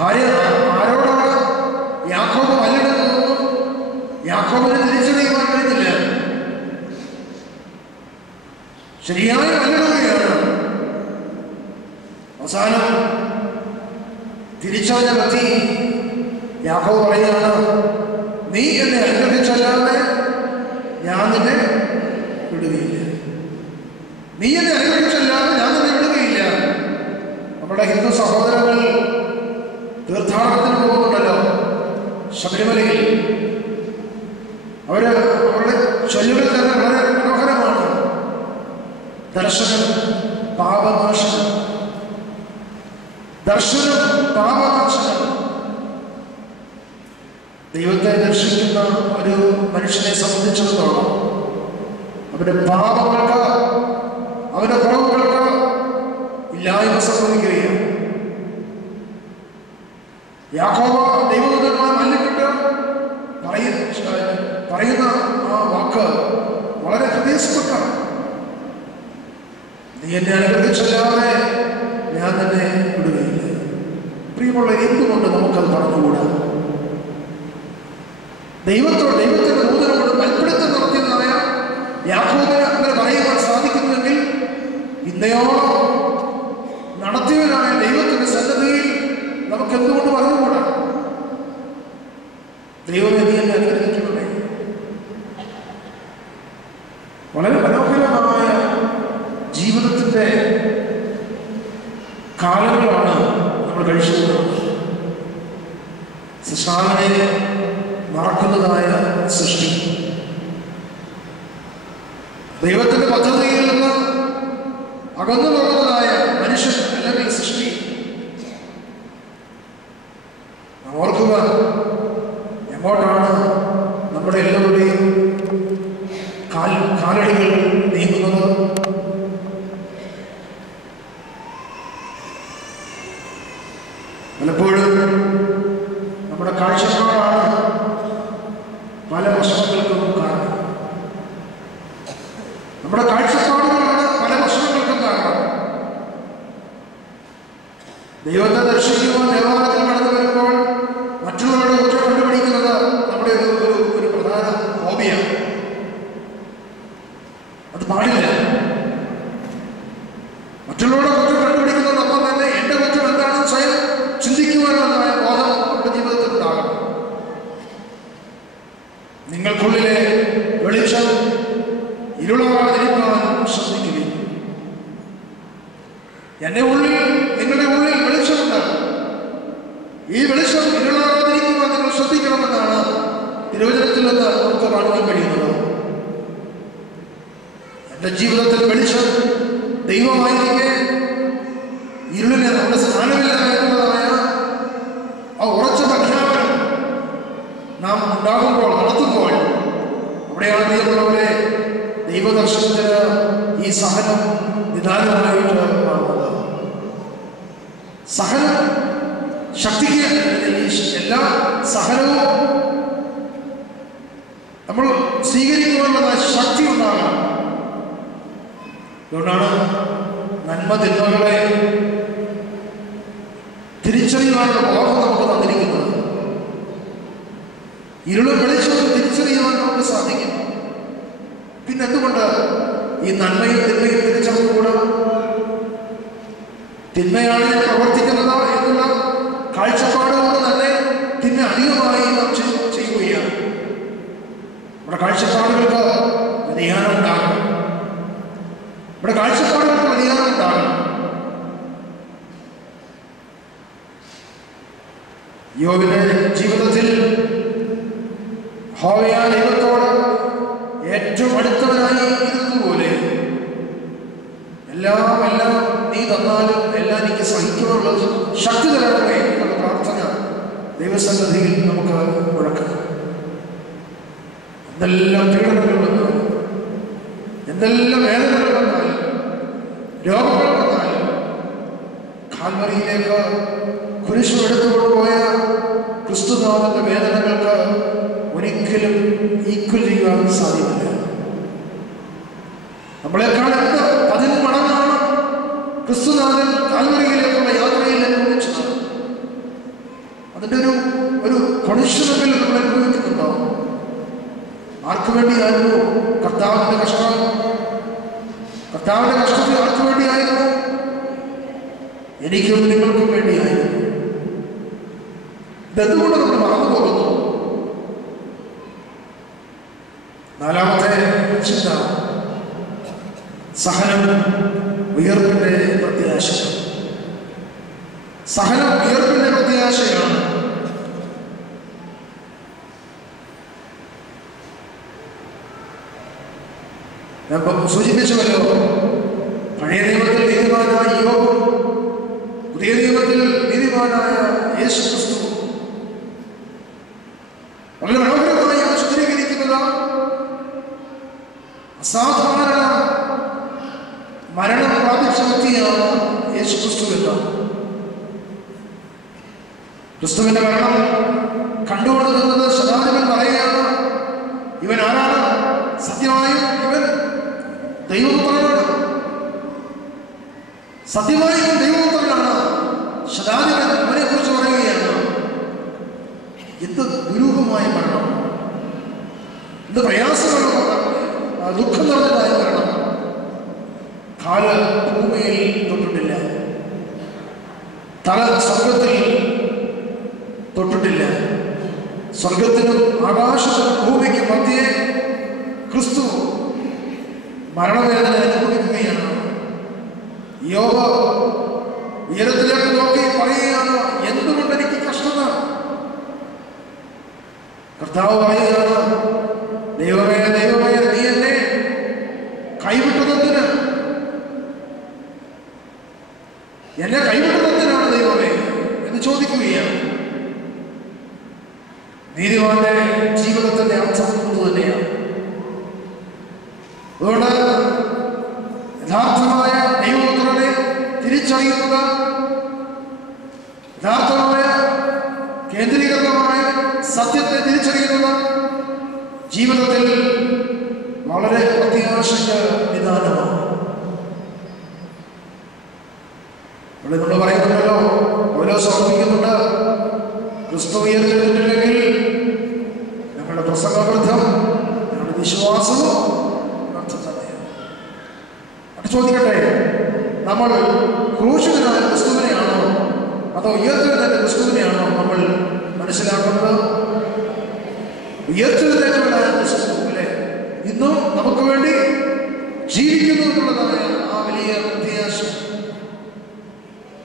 ആരോടാണ് യാക്കോബ് മല്ലിടുന്നതെന്നും യാക്കോബിനെ തിരിച്ചറിയുവാൻ കഴിയുന്നില്ല. ശരിയായി മല്ലിടുകയാണ്. അവസാനം തിരിച്ചറിഞ്ഞ വ്യക്തി യാക്കോബ് പറയുകയാണ്, നീ എന്നെ അനുഗ്രഹിച്ചല്ലാതെ ഞാൻ നിന്നെ വിടുകയില്ല. നീ എന്നെ അനുഗ്രഹിച്ചല്ലാതെ ഞാൻ നിന്നെ വിടുകയില്ല. നമ്മുടെ ഹിന്ദു സഹോദരങ്ങൾ തീർത്ഥാടനത്തിന് പോകുന്നുണ്ടല്ലോ ശബരിമലയിൽ. അവരുടെ ചൊല്ലുകൾ തന്നെ വളരെ മനോഹരമാണ്. ദർശനം പാപനാശനം, ദർശനം പാപനാശനം. ദൈവത്തെ ദർശിക്കുന്ന ഒരു മനുഷ്യനെ സംബന്ധിച്ചിടത്തോളം അവന്റെ പാപങ്ങൾക്ക്, അവന്റെ കുറവുകൾക്ക് ഇല്ലായ്മ സംഭവിക്കുകയാണ്. യാക്കോബ് ദൈവദൂതന്മാർ മല്ലിട്ടിട്ട് പറയുന്ന ആ വാക്ക് വളരെ ഹൃദയസ്പർശമാണ്. നീ എന്നെ അനുഗ്രഹിച്ചല്ലാതെ ഞാൻ തന്നെ വിടുകയില്ല. പ്രിയമുള്ള, എന്തുകൊണ്ട് നമുക്കത് പറഞ്ഞുകൂടാ? ദൈവത്തിന്റെ ദൂതനോട് മൽപ്പിടുത്തം നടത്തിയതായ യാക്കോബിന് അങ്ങനെ പറയുവാൻ സാധിക്കുന്നുവെങ്കിൽ ഇന്നയോളം നടത്തിയവനായ ദൈവത്തിന്റെ സന്നദ്ധിയിൽ നമുക്ക് എന്തുകൊണ്ട് പറഞ്ഞുകൂടാ? ദൈവമേ നീ എന്നെ അനുഗ്രഹിക്കണമേ. വളരെ മനോഹരമായ ജീവിതത്തിന്റെ കാലങ്ങളാണ് നമ്മൾ കഴിച്ചുകൊണ്ടിരുന്നത്. സൃഷ്ടാവിനെ മറക്കുന്നതായ സൃഷ്ടി, ദൈവത്തിന്റെ പദ്ധതിയിൽ നിന്ന് അകന്നു പോകുന്നതായ മനുഷ്യൻ അല്ലെങ്കിൽ സൃഷ്ടി. ഓർക്കുക, എങ്ങോട്ടാണ് നമ്മുടെ എല്ലാവരുടെയും കാലടികൾ നീങ്ങുന്നത്? പലപ്പോഴും നമ്മുടെ കാഴ്ചപ്പാടാണ് പല പ്രശ്നങ്ങൾക്കും കാരണം. നമ്മുടെ കാഴ്ചപ്പാടുകളാണ് പല പ്രശ്നങ്ങൾക്കും കാരണം. ദൈവത്തെ ദർശിക്കുമ്പോൾ ദേവാലയത്തിൽ കടന്നു വരുമ്പോൾ മറ്റുള്ളവരുടെ കുറ്റം കണ്ടുപിടിക്കുന്നത് നമ്മുടെ ഒരു പ്രധാന ഹോബിയാണ്. അത് പാടില്ല. മറ്റുള്ളവരുടെ കുറ്റം കണ്ടുപിടിക്കുന്നതോടൊപ്പം തന്നെ എന്റെ കുറ്റം എന്താണെന്ന് സ്വയം ചിന്തിക്കുവാനുള്ളതായ ബോധം നമ്മുടെ ഇരുളാതിരിക്കാൻ ശ്രദ്ധിക്കുകയും എന്റെ ഉള്ളിൽ നിങ്ങളുടെ ഉള്ളിൽ വെളിച്ചമുണ്ട്, ഈ വെളിച്ചം ഇരുളാതിരിക്കുവാൻ നിങ്ങൾ ശ്രദ്ധിക്കണമെന്നാണ് തിരുവചനത്തിൽ നിന്ന് നമുക്ക് കാണുവാൻ കഴിയുന്നത്. എന്റെ ജീവിതത്തിൽ വെളിച്ചം ദൈവമായിരിക്കെ ഇരുളിന് നമ്മുടെ സ്ഥാനമില്ല എന്നുള്ളതായ ആ ഉറച്ച പ്രഖ്യാപനം നാം ഉണ്ടാകുമ്പോൾ, നടത്തുമ്പോൾ, അവിടെയാണ് പ്രിയമുള്ളവരെ ദൈവദർശനത്തിന് ഈ സഹനം നിദാനമായിട്ട് മാറുന്നത്. സഹനം ശക്തിക്ക് എല്ലാ സഹനവും നമ്മൾ സ്വീകരിക്കുവാനുള്ളതായ ശക്തി ഉണ്ടാകണം. അതുകൊണ്ടാണ് നന്മ തിന്മകളെ തിരിച്ചറിയുവാനുള്ള ബോധം നമുക്ക് തന്നിരിക്കുന്നത്. ഇരുളും വെളിച്ചവും തിരിച്ചറിയുവാൻ നമുക്ക് സാധിക്കും. പിന്നെ എന്തുകൊണ്ട് ഈ നന്മയും തിന്മയും തിരിച്ചറിഞ്ഞുകൂടാ? തിന്മയാണ് ഞാൻ പ്രവർത്തിക്കുന്നത് എന്നുള്ള കാഴ്ചപ്പാടുകൊണ്ട് തന്നെ തിന്മ അധികമായി നാം ചെയ്യുകയാണ്. നമ്മുടെ കാഴ്ചപ്പാടുകൾക്ക് വ്യതിയാനം ഉണ്ടാകണം. നമ്മുടെ കാഴ്ചപ്പാടുകൾക്ക് വ്യതിയാനം ഉണ്ടാകണം. യോബിന്റെ ജീവിതത്തിൽ യഹോവയായ ദൈവത്തോട് ഏറ്റവും അടുത്തവനായി ഇരുന്നതുപോലെ എല്ലാം നീ തന്നാലും എല്ലാം എനിക്ക് സഹിക്കാനുള്ള ശക്തി തരണമേ എന്നുള്ള പ്രാർത്ഥന ദൈവസന്നിധിയിൽ നമുക്ക് മുഴക്കാം. എന്തെല്ലാം പീഡനങ്ങൾ വന്നാലും, എന്തെല്ലാം വേദനകൾ വന്നാലും, രോഗങ്ങൾ വന്നാലും, കാൽവരിയിലേക്ക് കുരിശു എടുത്തുകൊണ്ടുപോയ ക്രിസ്തുനാഥന്റെ വേദനകൾക്ക് ഒരിക്കലും ഈക്വൽ ചെയ്യുവാൻ സാധ്യമല്ല. നമ്മളെക്കാൾ 10 മടങ്ങാണ് ക്രിസ്തുനാഥൻ കാൽവരിയിലേക്കുള്ള യാത്രയിൽ അനുഭവിച്ചത്. അതിൻ്റെ ഒരു കൊണിഷണത്തിൽ നമ്മൾ അനുഭവിക്കുന്നുണ്ടോ? ആർക്കു വേണ്ടിയായിരുന്നു കർത്താവിന്റെ കഷ്ടം? കർത്താവിന്റെ കഷ്ടത്തിൽ ആർക്കു വേണ്ടിയായിരുന്നു? എനിക്കും നിങ്ങൾക്കും വേണ്ടിയായിരുന്നു. ഇതെന്തുകൊണ്ട് നമ്മൾ മറന്നു പോകുന്നു? 4ാമത്തെ ചിന്ത, സഹനം ഉയർപ്പിന്റെ പ്രത്യാശ. സഹനം ഉയർപ്പിന്റെ പ്രത്യാശയാണ്. ഞാൻ സൂചിപ്പിച്ചുവല്ലോ, പഴയ നിയമത്തിൽ നീതിമാനായ യോബും പുതിയ നിയമത്തിൽ നീതിമാനായ യേശു ക്രിസ്തു വളരെ മനോഹരമായി ചിത്രീകരിക്കുന്നത് അസാധാരണ മരണം പ്രാപിച്ച വ്യക്തിയാണ് യേശു ക്രിസ്തു എന്ന്. ക്രിസ്തുവിന്റെ മരണം കണ്ടുകൊണ്ട് നിന്നത് ശതാധിപൻ പറയുകയാണ്, ഇവൻ ആരാണ്? സത്യമായും ഇവൻ ദൈവപുത്രനാണ്. സത്യമായും ദൈവപുത്രനാണ്. ശതാധിപൻ അവനെ കുറിച്ച് പറയുകയാണ്. എന്ത് ദുരൂഹമായ മരണം, എന്ത് പ്രയാസമുള്ള ദുഃഖം നിറഞ്ഞതായ മരണം. കാല് ഭൂമിയിൽ തൊട്ടിട്ടില്ല, തല സ്വർഗത്തിൽ തൊട്ടിട്ടില്ല. സ്വർഗത്തിനും ആകാശത്തിനും ഭൂമിക്കും മധ്യേ ക്രിസ്തു മരണവേദന അനുഭവിക്കുകയാണ്. യോബ് ഉയരത്തിലേക്ക് നോക്കി പറയുകയാണ്, എന്തുകൊണ്ട് എനിക്ക് കഷ്ടത? കർത്താവ് പറയുകയാണ്, ദൈവമേ ദൈവമേ നീ എന്നെ കൈവിട്ടതെന്തിന്? എന്നെ കൈവിട്ടതെന്തിനാണ് ദൈവമേ എന്ന് ചോദിക്കുകയാണ്. നീതിമാന്റെ ജീവിതത്തിന്റെ അർത്ഥം തന്നെയാണ്. അതുകൊണ്ട് യഥാർത്ഥമായ ദൈവപുത്രനെ തിരിച്ചറിയുന്നത്, യഥാർത്ഥമായ കേന്ദ്രീകൃതമായ സത്യത്തെ തിരിച്ചറിയുന്നത് ജീവിതത്തിൽ വളരെ പ്രത്യാശയ്ക്ക് നിദാനമാണ്. ഇവിടെ നമ്മൾ പറയുന്നുണ്ടല്ലോ, ഓരോ സമർപ്പിക്കുന്നുണ്ട്, ക്രിസ്തു ഉയർത്തിട്ടില്ലെങ്കിൽ ഞങ്ങളുടെ പ്രസംഗവൃദ്ധം, ഞങ്ങളുടെ വിശ്വാസവും വ്യർത്ഥം തന്നെയാണ്. അത് ചോദിക്കട്ടെ, നമ്മൾ ക്രൂശിതനായ ക്രിസ്തുവിനെയാണോ അതോ ഉയർത്തിരുന്നതിന്റെ ക്രിസ്തുവിനെയാണോ നമ്മൾ മനസ്സിലാക്കുന്നത്? ഉയർത്തിരുന്നതിനായ ക്രിസ്തു അല്ലേ ഇന്നും നമുക്ക് വേണ്ടി ജീവിക്കുന്നു എന്നുള്ളതായ ആ വലിയ പ്രത്യാശ.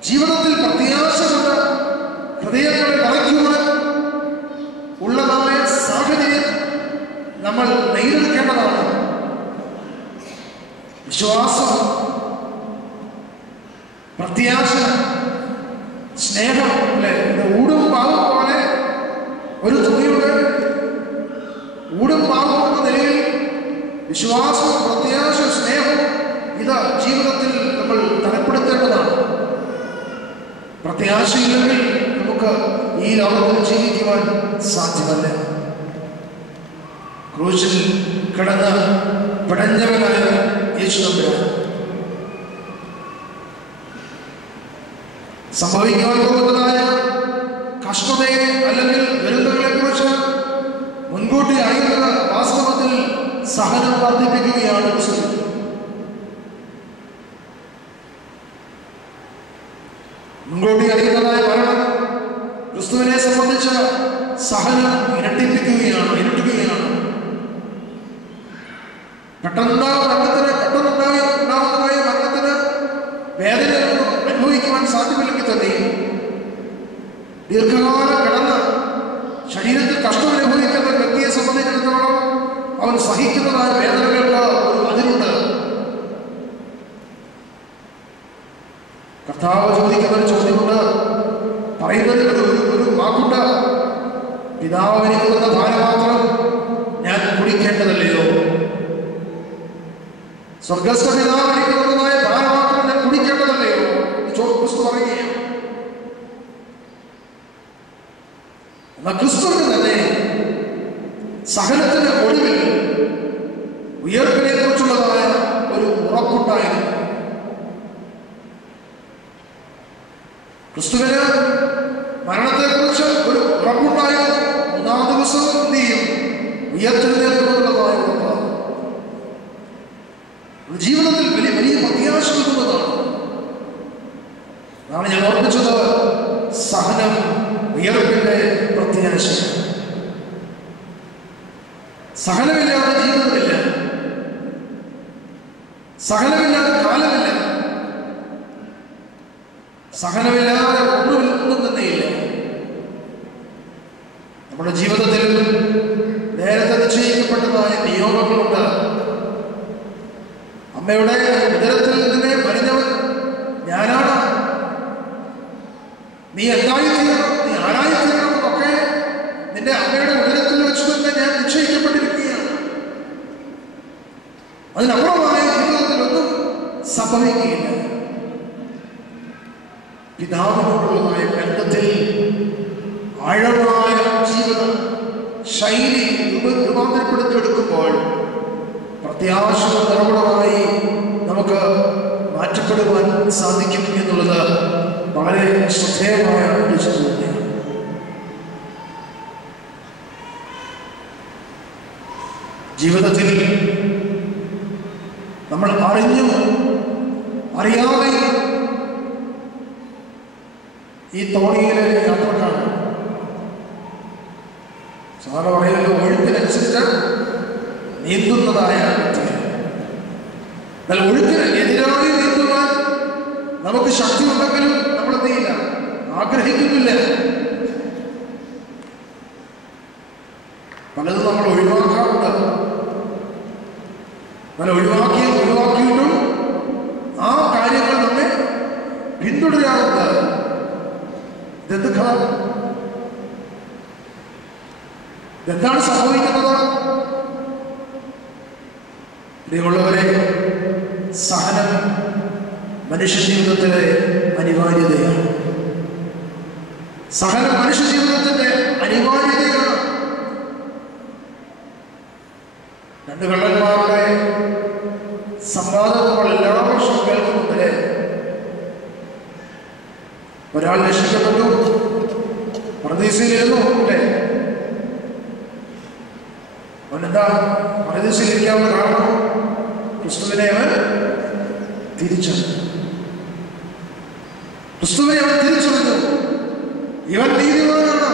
ജീവിതത്തിൽ പ്രത്യാശ കൊണ്ട് ഹൃദയങ്ങളെ നിറയ്ക്കുവാൻ ഉള്ളതായ സാഹചര്യം നമ്മൾ നേരിടേണ്ടതാണ്. വിശ്വാസം, പ്രത്യാശ, സ്നേഹം, അല്ലെ? ഊടും പാവും പോലെ ഒരു തുണിയുടെ ഊടും പാവും എന്ന നിലയിൽ വിശ്വാസം, പ്രത്യാശ, സ്നേഹം ഇത് ജീവിതത്തിൽ നമ്മൾ തലപ്പെടുത്തേണ്ടതാണ്. പ്രത്യാശയില്ലെങ്കിൽ നമുക്ക് ഈ ലോകത്തിൽ ജീവിക്കുവാൻ സാധ്യമല്ല. ക്രൂശിൽ കിടന്ന് പിടഞ്ഞവനായ യേശു തമ്പുരാൻ സംഭവിക്കുവാൻ പോകുന്നതായ കഷ്ടതയെ അല്ലെങ്കിൽ ദുരന്തങ്ങളെ കുറിച്ച് മുൻകൂട്ടി അറിയുന്നത് വാസ്തവത്തിൽ സഹനം വർദ്ധിപ്പിക്കുകയാണ് ക്രിസ്തു. മുൻകൂട്ടി അറിയുന്നതായ മരണം ക്രിസ്തുവിനെ സംബന്ധിച്ച സഹനം ഇരട്ടിക്കുകയാണ്. പെട്ടെന്നുണ്ടാകുന്നതായ മരണത്തിന് വേദനയൊന്നും അനുഭവിക്കുവാൻ സാധ്യമല്ലെങ്കിൽ തന്നെയും ദീർഘകാലം കിടന്ന് ശരീരത്തിൽ കഷ്ടം അനുഭവിക്കുന്ന വ്യക്തിയെ സംബന്ധിച്ചിടത്തോളം അവൻ സഹിക്കുന്നതായ വേദനകൾക്ക് ഒരു അതിരുണ്ട്. കർത്താവ് ചോദിക്കുന്ന ഒരു ചോദ്യമുണ്ട്, പറയുന്നതിൽ ഒരു വാക്കുണ്ട്, പിതാവിന് കൊടുക്കുന്ന ഭാരപാത്രം ഞാൻ കുടിക്കേണ്ടതല്ലയോ? സ്വർഗസ്ഥ പിതാവിന് കൊടുക്കുന്നതായ ഭാരപാത്രം ഞാൻ കുടിക്കേണ്ടതല്ലയോ? ക്രിസ്തു പറയുകയാണ്. എന്നാൽ ക്രിസ്തുവിന് തന്നെ സഹനത്തിന്റെ ഒടുവിൽ ഉയർപ്പിനെ കുറിച്ചുള്ളതായ ഒരു ഉറപ്പുണ്ടായിരുന്നു. ക്രിസ്തുവിന് മരണത്തെക്കുറിച്ച് ഒരു ഉറപ്പുണ്ടായിരുന്നു. 3-ാം ദിവസം എന്ത് ചെയ്യും? ഉയർത്തെഴുന്നേൽക്കുമെന്നുള്ളതായ ഉറപ്പാണ്. ജീവിതത്തിൽ വലിയ പ്രത്യാശ നൽകുന്നതാണ്. അതാണ് ഞാൻ ഓർമ്മിച്ചത്. സഹനം ഉയർപ്പിന്റെ പ്രത്യാശ. സഹനമില്ലാതെ ജീവിതമില്ല, സഹനമില്ലാതെ കാലമില്ല, സഹനമില്ലാതെ ഒന്നും തന്നെയില്ല. നമ്മുടെ ജീവിതത്തിൽ നേരത്തെ നിശ്ചയിക്കപ്പെട്ടതായ നിയോഗങ്ങളുണ്ട്. അമ്മയുടെ ഉദരത്തിൽ നിന്നെ മരിഞ്ഞവൻ ഞാനാണ്, നീ എന്തായിത്തീരണം, നീ ആരായിത്തീരണം എന്നൊക്കെ നിന്റെ അമ്മയുടെ ഉദരത്തിൽ വെച്ച് തന്നെ ഞാൻ നിശ്ചയിക്കപ്പെട്ടിരിക്കുകയാണ്. അതിനപ്പുറമായ ജീവിതത്തിലൊന്നും സംഭവിക്കുകയില്ല. പിതാവിനോടുള്ളതായ ബന്ധത്തിൽ ആഴമായ ജീവിത ശൈലി രൂപാന്തരപ്പെടുത്തിയെടുക്കുമ്പോൾ പ്രത്യാശ നിറവുള്ളതായി നമുക്ക് മാറ്റപ്പെടുവാൻ സാധിക്കും എന്നുള്ളത് വളരെ ശ്രദ്ധേയമായ ഒരു ചിന്തയാണ്. ജീവിതത്തിൽ നമ്മൾ അറിഞ്ഞും അറിയാതെയും ഈ തോണിയിലെ യാത്രക്കാണ്. സാധാരണ പറയുന്നത് ഒഴുക്കിനനുസരിച്ച് നീന്തുന്നതായ വ്യക്തി. എന്നാൽ ഒഴുക്കിന് എതിരായി നീന്തുവാൻ നമുക്ക് ശക്തി ഉണ്ടെങ്കിലും നമ്മൾ എന്ത് ചെയ്യില്ല, ആഗ്രഹിക്കുന്നില്ല. പലതും നമ്മൾ ഒഴിവാക്കാറുണ്ട്. അങ്ങനെ ഒഴിവാക്കിയിട്ടും ആ കാര്യങ്ങൾ നമ്മെ പിന്തുടരാറുണ്ട്. ഇതെന്താണ് സംഭവിക്കുന്നത്? പ്രിയമുള്ളവരെ, സഹനം മനുഷ്യ ജീവിതത്തിലെ അനിവാര്യതയാണ്. സഹനം മനുഷ്യ ജീവിതത്തിന്റെ അനിവാര്യതയാണ്. രണ്ട് കള്ളന്മാരുടെ സംവാദം നമ്മൾ എല്ലാ വർഷവും കേൾക്കുന്നുണ്ട്. ഒരാൾ രക്ഷിക്കപ്പെട്ടു, പരദീസയിലിരുന്നു അല്ലേ? അവനെന്താ പരദീസയിലിരിക്കാനുള്ള കാരണം? ക്രിസ്തുവിനെ അവൻ തിരിച്ചറിഞ്ഞു. ക്രിസ്തുവിനെ അവൻ തിരിച്ചറിഞ്ഞു. ഇവൻ നീതിമാനാണ്,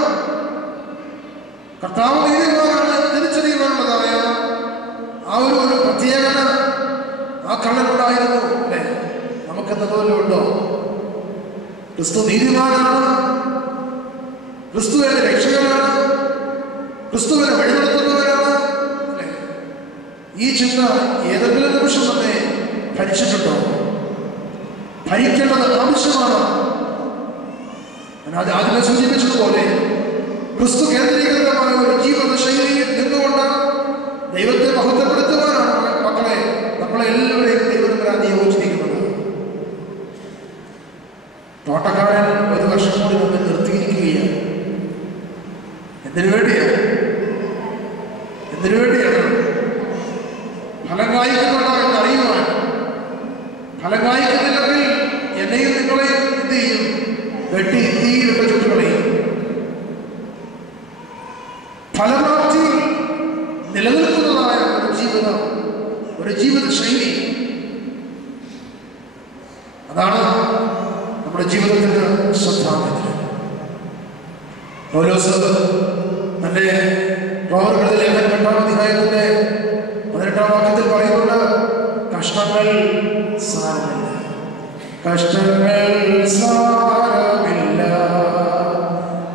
കർത്താവ് നീതിമാനാണ് തിരിച്ചറിയുവാനുള്ളതായ ആ ഒരു പ്രത്യേകത, ആ കള്ളനുണ്ടായിരുന്നു അല്ലേ? നമുക്കെന്നതുപോലെ ഉണ്ടോ? ക്രിസ്തു നീതിമാനാണ്, ക്രിസ്തു എന്റെ രക്ഷകനാണ്, ക്രിസ്തുവിനെ വഴി നടത്തുന്നവരാണ് അല്ലേ? ഈ ചിന്ത ഏതെങ്കിലും നിമിഷം തന്നെ ഭരിച്ചിട്ടുണ്ടോ? ഭരിക്കേണ്ടത് ആവശ്യമാണ്. ഞാൻ ആദ്യമേ സൂചിപ്പിച്ചതുപോലെ ക്രിസ്തു കേന്ദ്രീകൃതമായ ഒരു ജീവിത ശൈലിയിൽ നിന്നുകൊണ്ട് ദൈവത്തെ മഹത്വപ്പെടുത്തുവാനാണ് മക്കളെ നമ്മളെല്ലാവരെയും ദൈവത്തിനാണ് നിയോഗിച്ചിരിക്കുന്നത്. തോട്ടക്കാരൻ ഒരു വർഷം കൂടി നമ്മെ നിർത്തിയിരിക്കുകയാണ്. എന്തിനു വേണ്ടിയാണ്? ഫലം കായ്ക്കുന്നുണ്ടോ എന്ന് അറിയുവാൻ. ഫലം കായ്ക്കുന്നില്ലെങ്കിൽ എന്നെയും നിങ്ങളെയും എന്ത് ചെയ്യും? വെട്ടി തീയിലിട്ട് ചുറ്റുകളയും. ഫലപ്രാപ്തി നിലനിൽക്കുന്നതായ ഒരു ജീവിത ശൈലി, അതാണ് നമ്മുടെ ജീവിതത്തിന് ശ്രദ്ധാന്വിതം. പൗലോസ് തന്റെ റോമർക്കെഴുതിയ ലേഖനം 8-ാം അധ്യായത്തിന്റെ 18-ാം വാക്യത്തിൽ പറയുന്നുണ്ട്, കഷ്ടങ്ങൾ സാരമില്ല, കഷ്ടങ്ങൾ സാരമില്ല,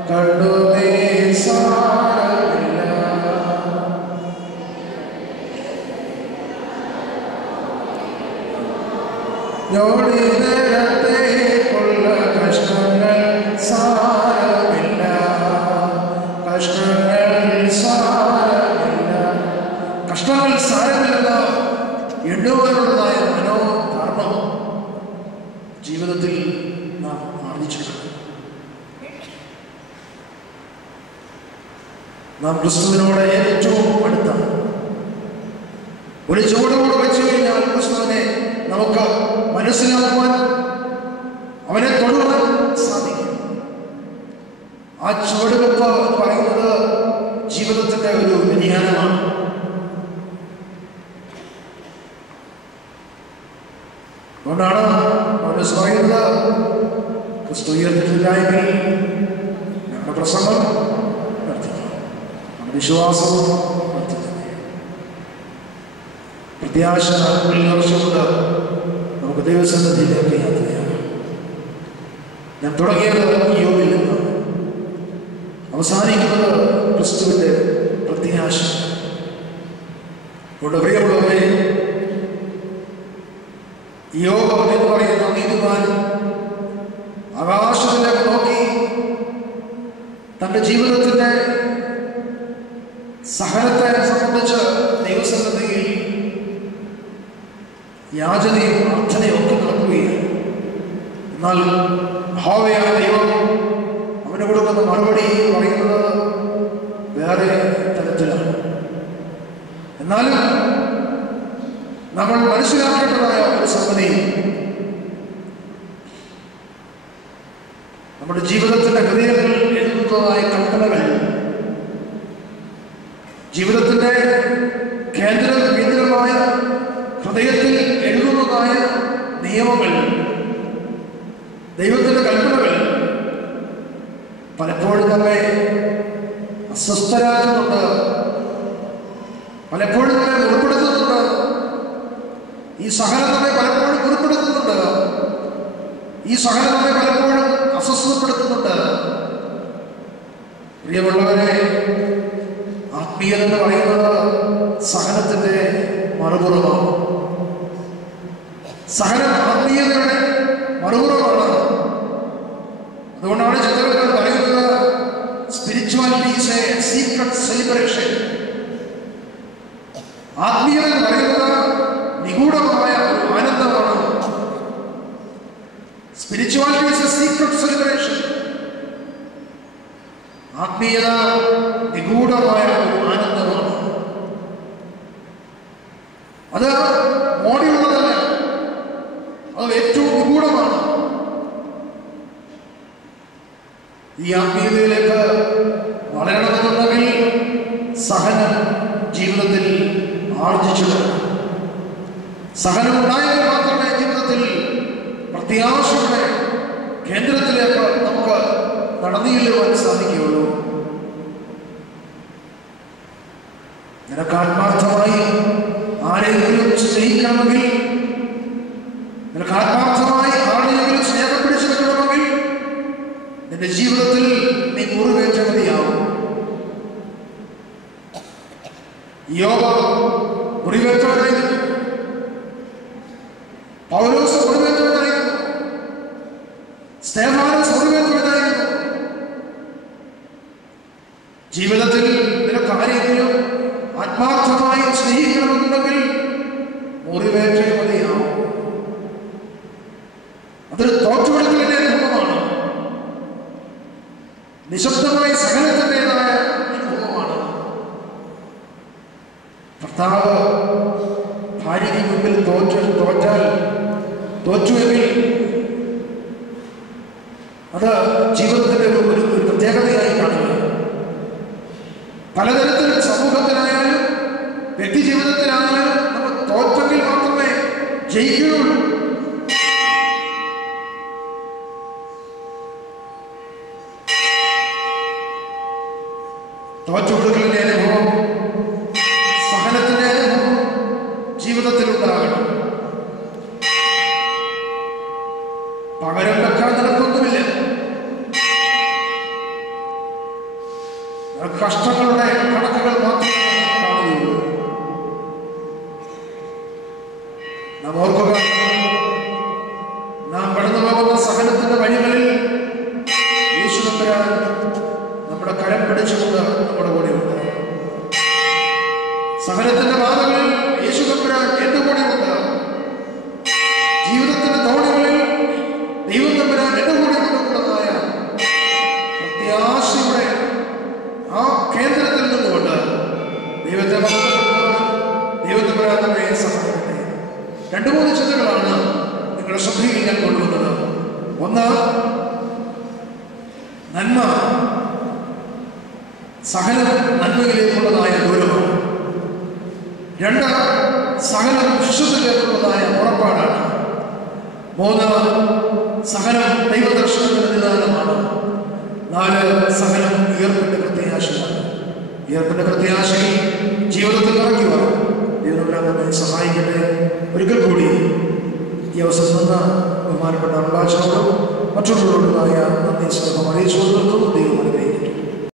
കണ്ടുമേ സാരമില്ല. ജോഡി നേരത്തേക്കുള്ള കഷ്ടങ്ങൾ സാരമില്ല, കഷ്ടങ്ങൾ സാരമില്ല. കഷ്ടങ്ങൾ സാരമില്ല എണ്ണുവാനുള്ളതായ മനോധർമ്മം ജീവിതത്തിൽ നാം ആർജിച്ചിട്ടുണ്ട്. നാം ക്രിസ്തുവിനോട് ഏറ്റവും അടുത്ത ഒരു ചുവടുകൂടെ വെച്ച് കഴിഞ്ഞാൽ ക്രിസ്തുവിനെ നമുക്ക് മനസ്സിലാക്കുവാൻ, അവനെ തൊടുവാൻ സാധിക്കും. ആ ചുവടുവെപ്പ് എന്ന് പറയുന്നത് ജീവിതത്തിന്റെ ഒരു വ്യതിയാനമാണ്. അതുകൊണ്ടാണ് പൗലോസ് പറയുന്നത്, ക്രിസ്തു ഉയർന്നിട്ടില്ലായെങ്കിൽ ഞങ്ങളുടെ പ്രസംഗം വർദ്ധിക്കും, നമ്മുടെ വിശ്വാസവും വർദ്ധിക്കും. പ്രത്യാശ ഉള്ളവർഷമുണ്ട് നമുക്ക് ദൈവസന്നിധിയിലേക്ക് യാത്രയാണ്. ഞാൻ തുടങ്ങിയത് യോബിൽ നിന്ന്, അവസാനിക്കുന്നത് ക്രിസ്തുവിന്റെ പ്രത്യാശ. അതുകൊണ്ട് പ്രിയമുള്ളവരെ, യോബ് എന്ന് പറയുന്ന നീതിമാൻ ആകാശത്തിലേക്ക് നോക്കി തന്റെ ജീവിതത്തിന്റെ സഹനത്തെ സംബന്ധിച്ച് ദൈവസന്നിധിയിൽ യാചനയും പ്രാർത്ഥനയും ഒക്കെ നടക്കുകയാണ്. എന്നാൽ യഹോവയായ ദൈവം അവന് കൊടുക്കുന്ന മറുപടി പറയുന്നത് വേറെ തരത്തിലാണ്. എന്നാലും നമ്മൾ മനസ്സിലാക്കേണ്ടതായ ഒരു സംഗതി, നമ്മുടെ ജീവിതത്തിന്റെ ഹൃദയങ്ങളിൽ എഴുതുന്നതായ കൽപ്പനകൾ, ജീവിതത്തിന്റെ കേന്ദ്രമായ ഹൃദയത്തിൽ എഴുതുന്നതായ നിയമങ്ങൾ, ദൈവത്തിന്റെ കൽപ്പനകൾ പലപ്പോഴും നമ്മെ അസ്വസ്ഥരാക്കുന്നുണ്ട്, പലപ്പോഴും നമ്മെ മുറിപ്പെടുത്തുന്നുണ്ട്. ഈ സഹനം നമ്മെ പലപ്പോഴും മുറിപ്പെടുത്തുന്നുണ്ട്, ഈ സഹനം നമ്മെ പലപ്പോഴും അസ്വസ്ഥപ്പെടുത്തുന്നുണ്ട്. പ്രിയമുള്ളവരെ, ആത്മീയത എന്ന് പറയുന്നത് സഹനത്തിന്റെ മറുപുറമാണ്. സഹനം ആത്മീയതയുടെ മറുപുറമാണ്. അതുകൊണ്ടാണ് ചിന്തകൾ പറയുന്നത്, spirituality is a secret celebration. ആത്മീയത എന്ന് പറയുന്നത് നിഗൂഢമായ ഒരു ആനന്ദമാണ്. Spirituality is a secret celebration. ആത്മീയത നിഗൂഢമായ ഒരു ആനന്ദമാണ്. അത് മോടിയുള്ളതല്ല, അത് ഏറ്റവും നിഗൂഢമാണ്. ഈ ആത്മീയതയിലേക്ക് വളരണമെന്നുണ്ടെങ്കിൽ സഹനം ജീവിതത്തിൽ ആർജിച്ചത്, സഹനം ഉണ്ടായെങ്കിൽ മാത്രമേ ജീവിതത്തിൽ പ്രത്യാശയുടെ കേന്ദ്രത്തിലേക്ക് നമുക്ക് നടന്നില്ലുവാൻ സാധിക്കുകയുള്ളൂ. നിനക്ക് ആത്മാർത്ഥമായി ആരെങ്കിലും സ്നേഹിക്കണമെങ്കിൽ പൗലോസ് മുറിവേറ്റവനായിരുന്നു, സ്തേഫാനോസ് മുറിവേറ്റവനായിരുന്നു. ജീവിതത്തിൽ നിനക്ക് ആരെങ്കിലും ആത്മാർത്ഥമായി സ്നേഹിക്കണമെന്നുണ്ടെങ്കിൽ മുറിവേറ്റേ മതിയാവും. അതൊരു തോറ്റുകൊടുക്കലിന്റെ അനുഭവമാണ്, നിശബ്ദമായി സഹനത്തിൻ്റെതായ അനുഭവമാണ്. ഭർത്താവ് ഭാര്യയ്ക്ക് മുമ്പിൽ തോറ്റുവെങ്കിൽ അത് ജീവിതത്തിന്റെ ഒരു പ്രത്യേകതയായി കാണുക. പലതരത്തിലും സമൂഹത്തിലായാലും വ്യക്തി ജീവിതത്തിലായാലും നമ്മൾ തോറ്റെങ്കിൽ മാത്രമേ ജയിക്കുകയുള്ളൂ. തോറ്റുകൊടുക്കലിന്റെ അനുഭവം, സഹനത്തിന്റെ അനുഭവം ജീവിതത്തിലുണ്ടാകണം. പകരം വെക്കാൻ നിനക്കൊന്നുമില്ല. കഷ്ടങ്ങളുടെ കണക്കുകൾ മാത്രമേ കാണുകയുള്ളൂ. നാം ഓർക്കുക, നാം കടന്നു പോകുന്ന സഹനത്തിന്റെ വഴികളിൽ യേശു തമ്പുരാൻ നമ്മുടെ കരം പിടിച്ചുകൊണ്ട് നമ്മുടെ കൂടെയുണ്ട്. സഹനത്തിന്റെ പാതകളിൽ യേശു തമ്പുരാൻ എന്റെ കൂടെയുണ്ട്. ജീവിതത്തിന്റെ തോണികളിൽ ദൈവം തമ്പുരാൻ എന്റെ കൂടെ കൊണ്ടുള്ളതായ പ്രത്യാശയുടെ ആ കേന്ദ്രത്തിൽ നിന്നുകൊണ്ട് ദൈവത്തെ നമ്മെ സഹായിക്കട്ടെ. 2-3 ചിന്തകളാണ് നിങ്ങളുടെ ശ്രദ്ധയിൽ ഞാൻ കൊണ്ടുവന്നത്. ഒന്ന്, നന്മ, സഹനം നന്മയിലേക്കുള്ളതായ ദൂരമാണ്. 2, സഹനം ശിശുത്വത്തിലേക്കുള്ളതായ പുറപ്പാടാണ്. 3, സഹനം ദൈവദർശനത്തിന്റെ നിദാനമാണ്. 4, സഹനം ഉയർപ്പിന്റെ പ്രത്യാശയാണ്. ഉയർപ്പിന്റെ പ്രത്യാശയിൽ ജീവിതത്തിൽ നിറയ്ക്കുക. ദൈവം സഹായിക്കട്ടെ. ഒരിക്കൽ കൂടി ഈ അവസരം നിന്ന് ബഹുമാനപ്പെട്ട അഭിലാഷനോടും മറ്റുള്ളവരോടുമായ നന്ദി സ്നേഹം അറിയിച്ചു കൊടുക്കുന്നു. ദൈവം